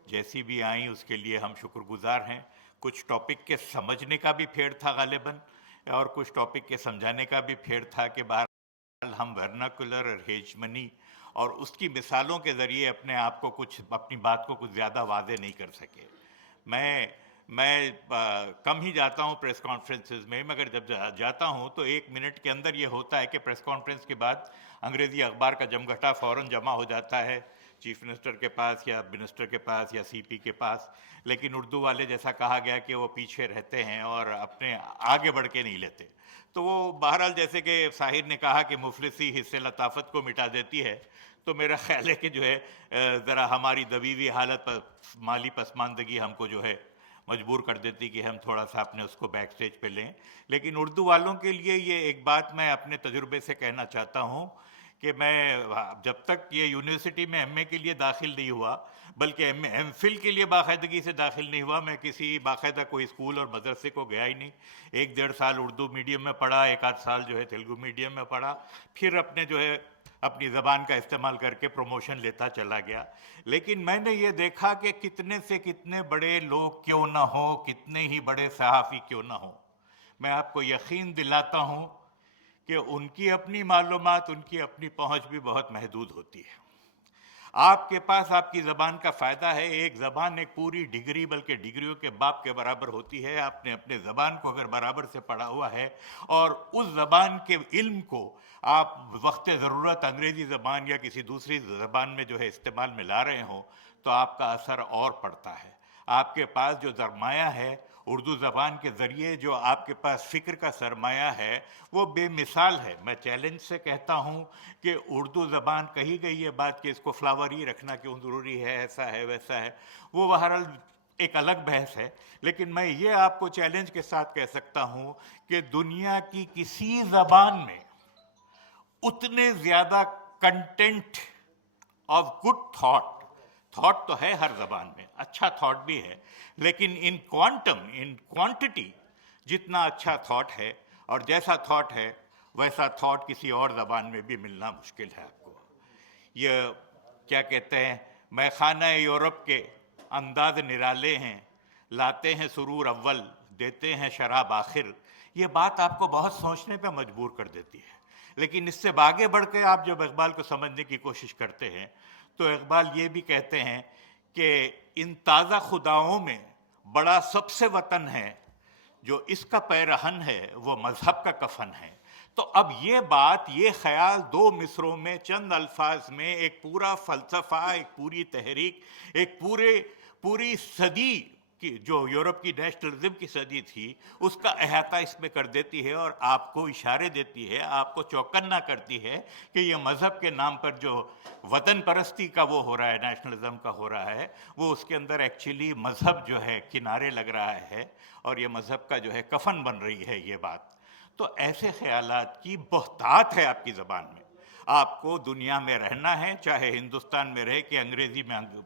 जैसी भी आई उसके लिए हम शुक्रगुजार हैं। कुछ टॉपिक के समझने का भी फेर था गालिबन, और कुछ टॉपिक के समझाने का भी फेर था कि बहरहाल हम वर्नाकुलर और हेजमनी और उसकी मिसालों के ज़रिए अपने आप को कुछ, अपनी बात को कुछ ज़्यादा वादे नहीं कर सके। मैं कम ही जाता हूँ प्रेस कॉन्फ्रेंसेस में, मगर जब जाता हूँ तो 1 मिनट के अंदर ये होता है कि प्रेस कॉन्फ्रेंस के बाद अंग्रेज़ी अखबार का जमघटा फ़ौरन जमा हो जाता है चीफ मिनिस्टर के पास या मिनिस्टर के पास या सीपी के पास। लेकिन उर्दू वाले, जैसा कहा गया कि वो पीछे रहते हैं और अपने आगे बढ़ के नहीं लेते। तो वो बहरहाल, जैसे कि साहिर ने कहा कि मुफलिसी हिस्से लताफत को मिटा देती है, तो मेरा ख्याल है कि जो है ज़रा हमारी दबी हुई हालत पर माली पसमानदगी हमको जो है मजबूर कर देती कि हम थोड़ा सा अपने उसको बैक स्टेज पे लें। लेकिन उर्दू वालों के लिए ये एक बात मैं अपने तजुर्बे से कहना चाहता हूँ कि मैं जब तक ये यूनिवर्सिटी में एमए के लिए दाखिल नहीं हुआ, बल्कि एमफिल के लिए बाकायदगी से दाखिल नहीं हुआ, मैं किसी बाकायदा कोई स्कूल और मदरसे को गया ही नहीं। 1-1.5 साल उर्दू मीडियम में पढ़ा, 1 आध साल जो है तेलुगु मीडियम में पढ़ा, फिर अपने जो है अपनी ज़बान का इस्तेमाल करके प्रमोशन लेता चला गया। लेकिन मैंने ये देखा कि कितने से कितने बड़े लोग क्यों ना हो, कितने ही बड़े सहाफ़ी क्यों ना हो, मैं आपको यकीन दिलाता हूँ कि उनकी अपनी मालूमात, उनकी अपनी पहुँच भी बहुत महदूद होती है। आपके पास आपकी ज़बान का फ़ायदा है। एक ज़बान एक पूरी डिग्री, बल्कि डिग्रियों के बाप के बराबर होती है। आपने अपने ज़बान को अगर बराबर से पढ़ा हुआ है और उस ज़बान के इल्म को आप वक्त ज़रूरत अंग्रेज़ी ज़बान या किसी दूसरी ज़बान में जो है इस्तेमाल में ला रहे हो, तो आपका असर और पड़ता है। आपके पास जो सरमाया है उर्दू ज़बान के ज़रिए, जो आपके पास फ़िक्र का सरमाया है, वो बेमिसाल है। मैं चैलेंज से कहता हूँ कि उर्दू ज़बान, कही गई ये बात कि इसको फ्लावर ही रखना क्यों ज़रूरी है, ऐसा है वैसा है, वो बहरहाल एक अलग बहस है। लेकिन मैं ये आपको चैलेंज के साथ कह सकता हूँ कि दुनिया की किसी ज़बान में उतने ज़्यादा कंटेंट ऑफ गुड थॉट तो है हर ज़बान में, अच्छा थॉट भी है, लेकिन इन क्वांटिटी जितना अच्छा थॉट है और जैसा थॉट है वैसा थॉट किसी और ज़बान में भी मिलना मुश्किल है आपको। ये क्या कहते हैं, मैं खाना यूरोप के अंदाज निराले हैं, लाते हैं सुरूर अव्वल, देते हैं शराब आखिर। ये बात आपको बहुत सोचने पे मजबूर कर देती है। लेकिन इससे आगे बढ़ के आप जब इकबाल को समझने की कोशिश करते हैं तो इकबाल ये भी कहते हैं कि इन ताज़ा खुदाओं में बड़ा सबसे वतन है, जो इसका पैरहन है वो मजहब का कफन है। तो अब ये बात, ये ख्याल 2 मिसरों में, चंद अल्फाज में एक पूरा फ़लसफ़ा, एक पूरी तहरीक, एक पूरी सदी कि जो यूरोप की नेशनलिज्म की सदी थी उसका अहाता इसमें कर देती है और आपको इशारे देती है, आपको चौकन्ना करती है कि ये मज़हब के नाम पर जो वतन परस्ती का वो हो रहा है, नेशनलिज्म का हो रहा है, वो उसके अंदर एक्चुअली मज़हब जो है किनारे लग रहा है और ये मज़हब का जो है कफन बन रही है ये बात। तो ऐसे ख्यालात की बहुतात है आपकी ज़बान में। आपको दुनिया में रहना है, चाहे हिंदुस्तान में रह के अंग्रेज़ी में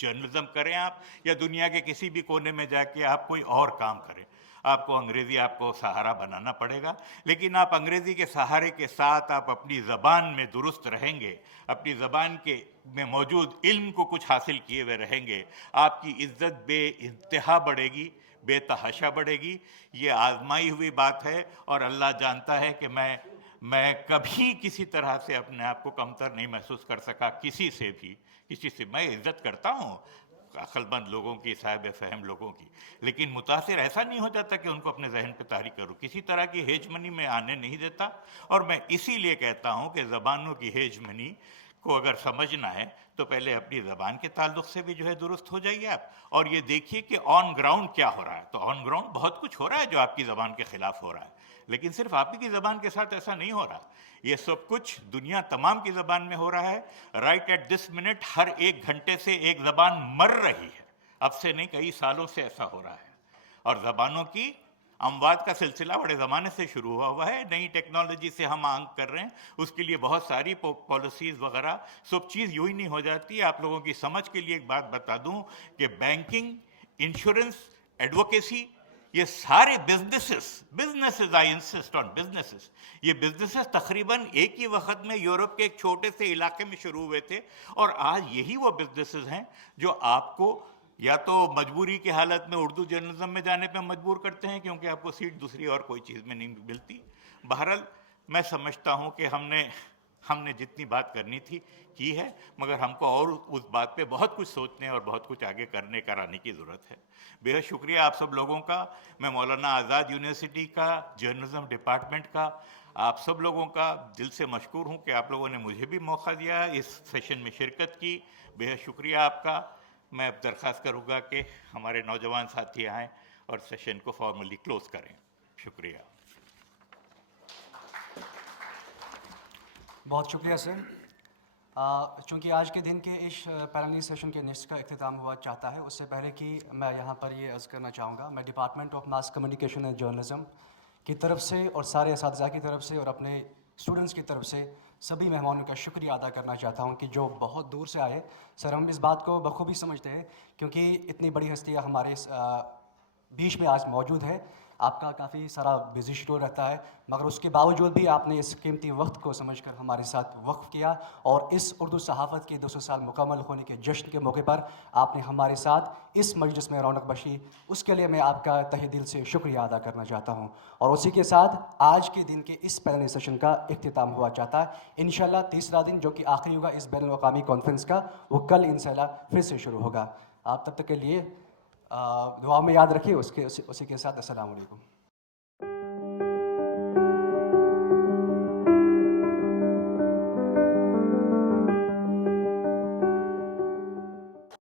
जर्नलिज्म करें आप, या दुनिया के किसी भी कोने में जाके आप कोई और काम करें, आपको अंग्रेज़ी आपको सहारा बनाना पड़ेगा। लेकिन आप अंग्रेज़ी के सहारे के साथ आप अपनी ज़बान में दुरुस्त रहेंगे, अपनी ज़बान के में मौजूद इल्म को कुछ हासिल किए हुए रहेंगे, आपकी इज़्ज़त बेइंतहा बढ़ेगी, बेतहाशा बढ़ेगी। ये आजमाई हुई बात है और अल्लाह जानता है कि मैं कभी किसी तरह से अपने आप को कमतर नहीं महसूस कर सका किसी से भी। किसी से मैं इज्जत करता हूँ अक्लमंद लोगों की, साहिब फ़हम लोगों की, लेकिन मुतासिर ऐसा नहीं हो जाता कि उनको अपने जहन पे तारीख करूँ। किसी तरह की हेजमनी में आने नहीं देता और मैं इसीलिए कहता हूँ कि ज़बानों की हेजमनी को अगर समझना है तो पहले अपनी ज़बान के ताल्लुक़ से भी जो है दुरुस्त हो जाइए आप, और ये देखिए कि ऑन ग्राउंड क्या हो रहा है। तो ऑन ग्राउंड बहुत कुछ हो रहा है जो आपकी ज़बान के ख़िलाफ़ हो रहा है, लेकिन सिर्फ आप ही की ज़बान के साथ ऐसा नहीं हो रहा, ये सब कुछ दुनिया तमाम की ज़बान में हो रहा है। राइट एट दिस मिनट हर एक घंटे से एक ज़बान मर रही है, अब से नहीं कई सालों से ऐसा हो रहा है। और ज़बानों की अमवात का सिलसिला बड़े ज़माने से शुरू हुआ है। नई टेक्नोलॉजी से हम आंक कर रहे हैं, उसके लिए बहुत सारी पॉलिसीज़ वगैरह सब चीज़ यूँ ही नहीं हो जाती। आप लोगों की समझ के लिए एक बात बता दूं कि बैंकिंग, इंश्योरेंस, एडवोकेसी, ये सारे businesses, I insist on businesses, ये बिजनेसेस तकरीबन एक ही वक्त में यूरोप के एक छोटे से इलाके में शुरू हुए थे और आज यही वो बिजनेसेस हैं जो आपको या तो मजबूरी की हालत में उर्दू जर्नलिज्म में जाने पे मजबूर करते हैं क्योंकि आपको सीट दूसरी और कोई चीज़ में नहीं मिलती। बहरहाल मैं समझता हूँ कि हमने जितनी बात करनी थी की है, मगर हमको और उस बात पे बहुत कुछ सोचने और बहुत कुछ आगे करने कराने की ज़रूरत है। बेहद शुक्रिया आप सब लोगों का। मैं मौलाना आज़ाद यूनिवर्सिटी का, जर्नलिज्म डिपार्टमेंट का, आप सब लोगों का दिल से मशकूर हूँ कि आप लोगों ने मुझे भी मौका दिया इस सेशन में शिरकत की। बेहद शुक्रिया आपका। मैं अब दरख्वास्त करूँगा कि हमारे नौजवान साथी आएँ और सेशन को फॉर्मली क्लोज करें। शुक्रिया। बहुत शुक्रिया सर। चूँकि आज के दिन के इस पैनल सेशन के निष्ठ का इख्तिताम हुआ चाहता है, उससे पहले कि मैं यहाँ पर ये अर्ज़ करना चाहूँगा, मैं department of mass communication and journalism की तरफ से और सारे असातिज़ा की तरफ से और अपने स्टूडेंट्स की तरफ से सभी मेहमानों का शुक्रिया अदा करना चाहता हूँ कि जो बहुत दूर से आए। सर, हम इस बात को बखूबी समझते हैं क्योंकि इतनी बड़ी हस्तियाँ हमारे बीच में आज मौजूद है। आपका काफ़ी सारा बिजी शेड्यूल रहता है, मगर उसके बावजूद भी आपने इस कीमती वक्त को समझकर हमारे साथ वक्फ किया और इस उर्दू सहाफ़त के 200 साल मुकम्मल होने के जश्न के मौके पर आपने हमारे साथ इस मजलिस में रौनक बख्शी। उसके लिए मैं आपका तहे दिल से शुक्रिया अदा करना चाहता हूँ और उसी के साथ आज के दिन के इस पैनल सेशन का इख्तिताम हुआ चाहता है। इंशाल्लाह तीसरा दिन जो कि आखिरी होगा इस बैनुल अक़वामी कॉन्फ्रेंस का, वो कल इंशाल्लाह फिर से शुरू होगा। आप तब तक के लिए दुआ में याद रखिए। उसी के साथ अस्सलाम वालेकुम।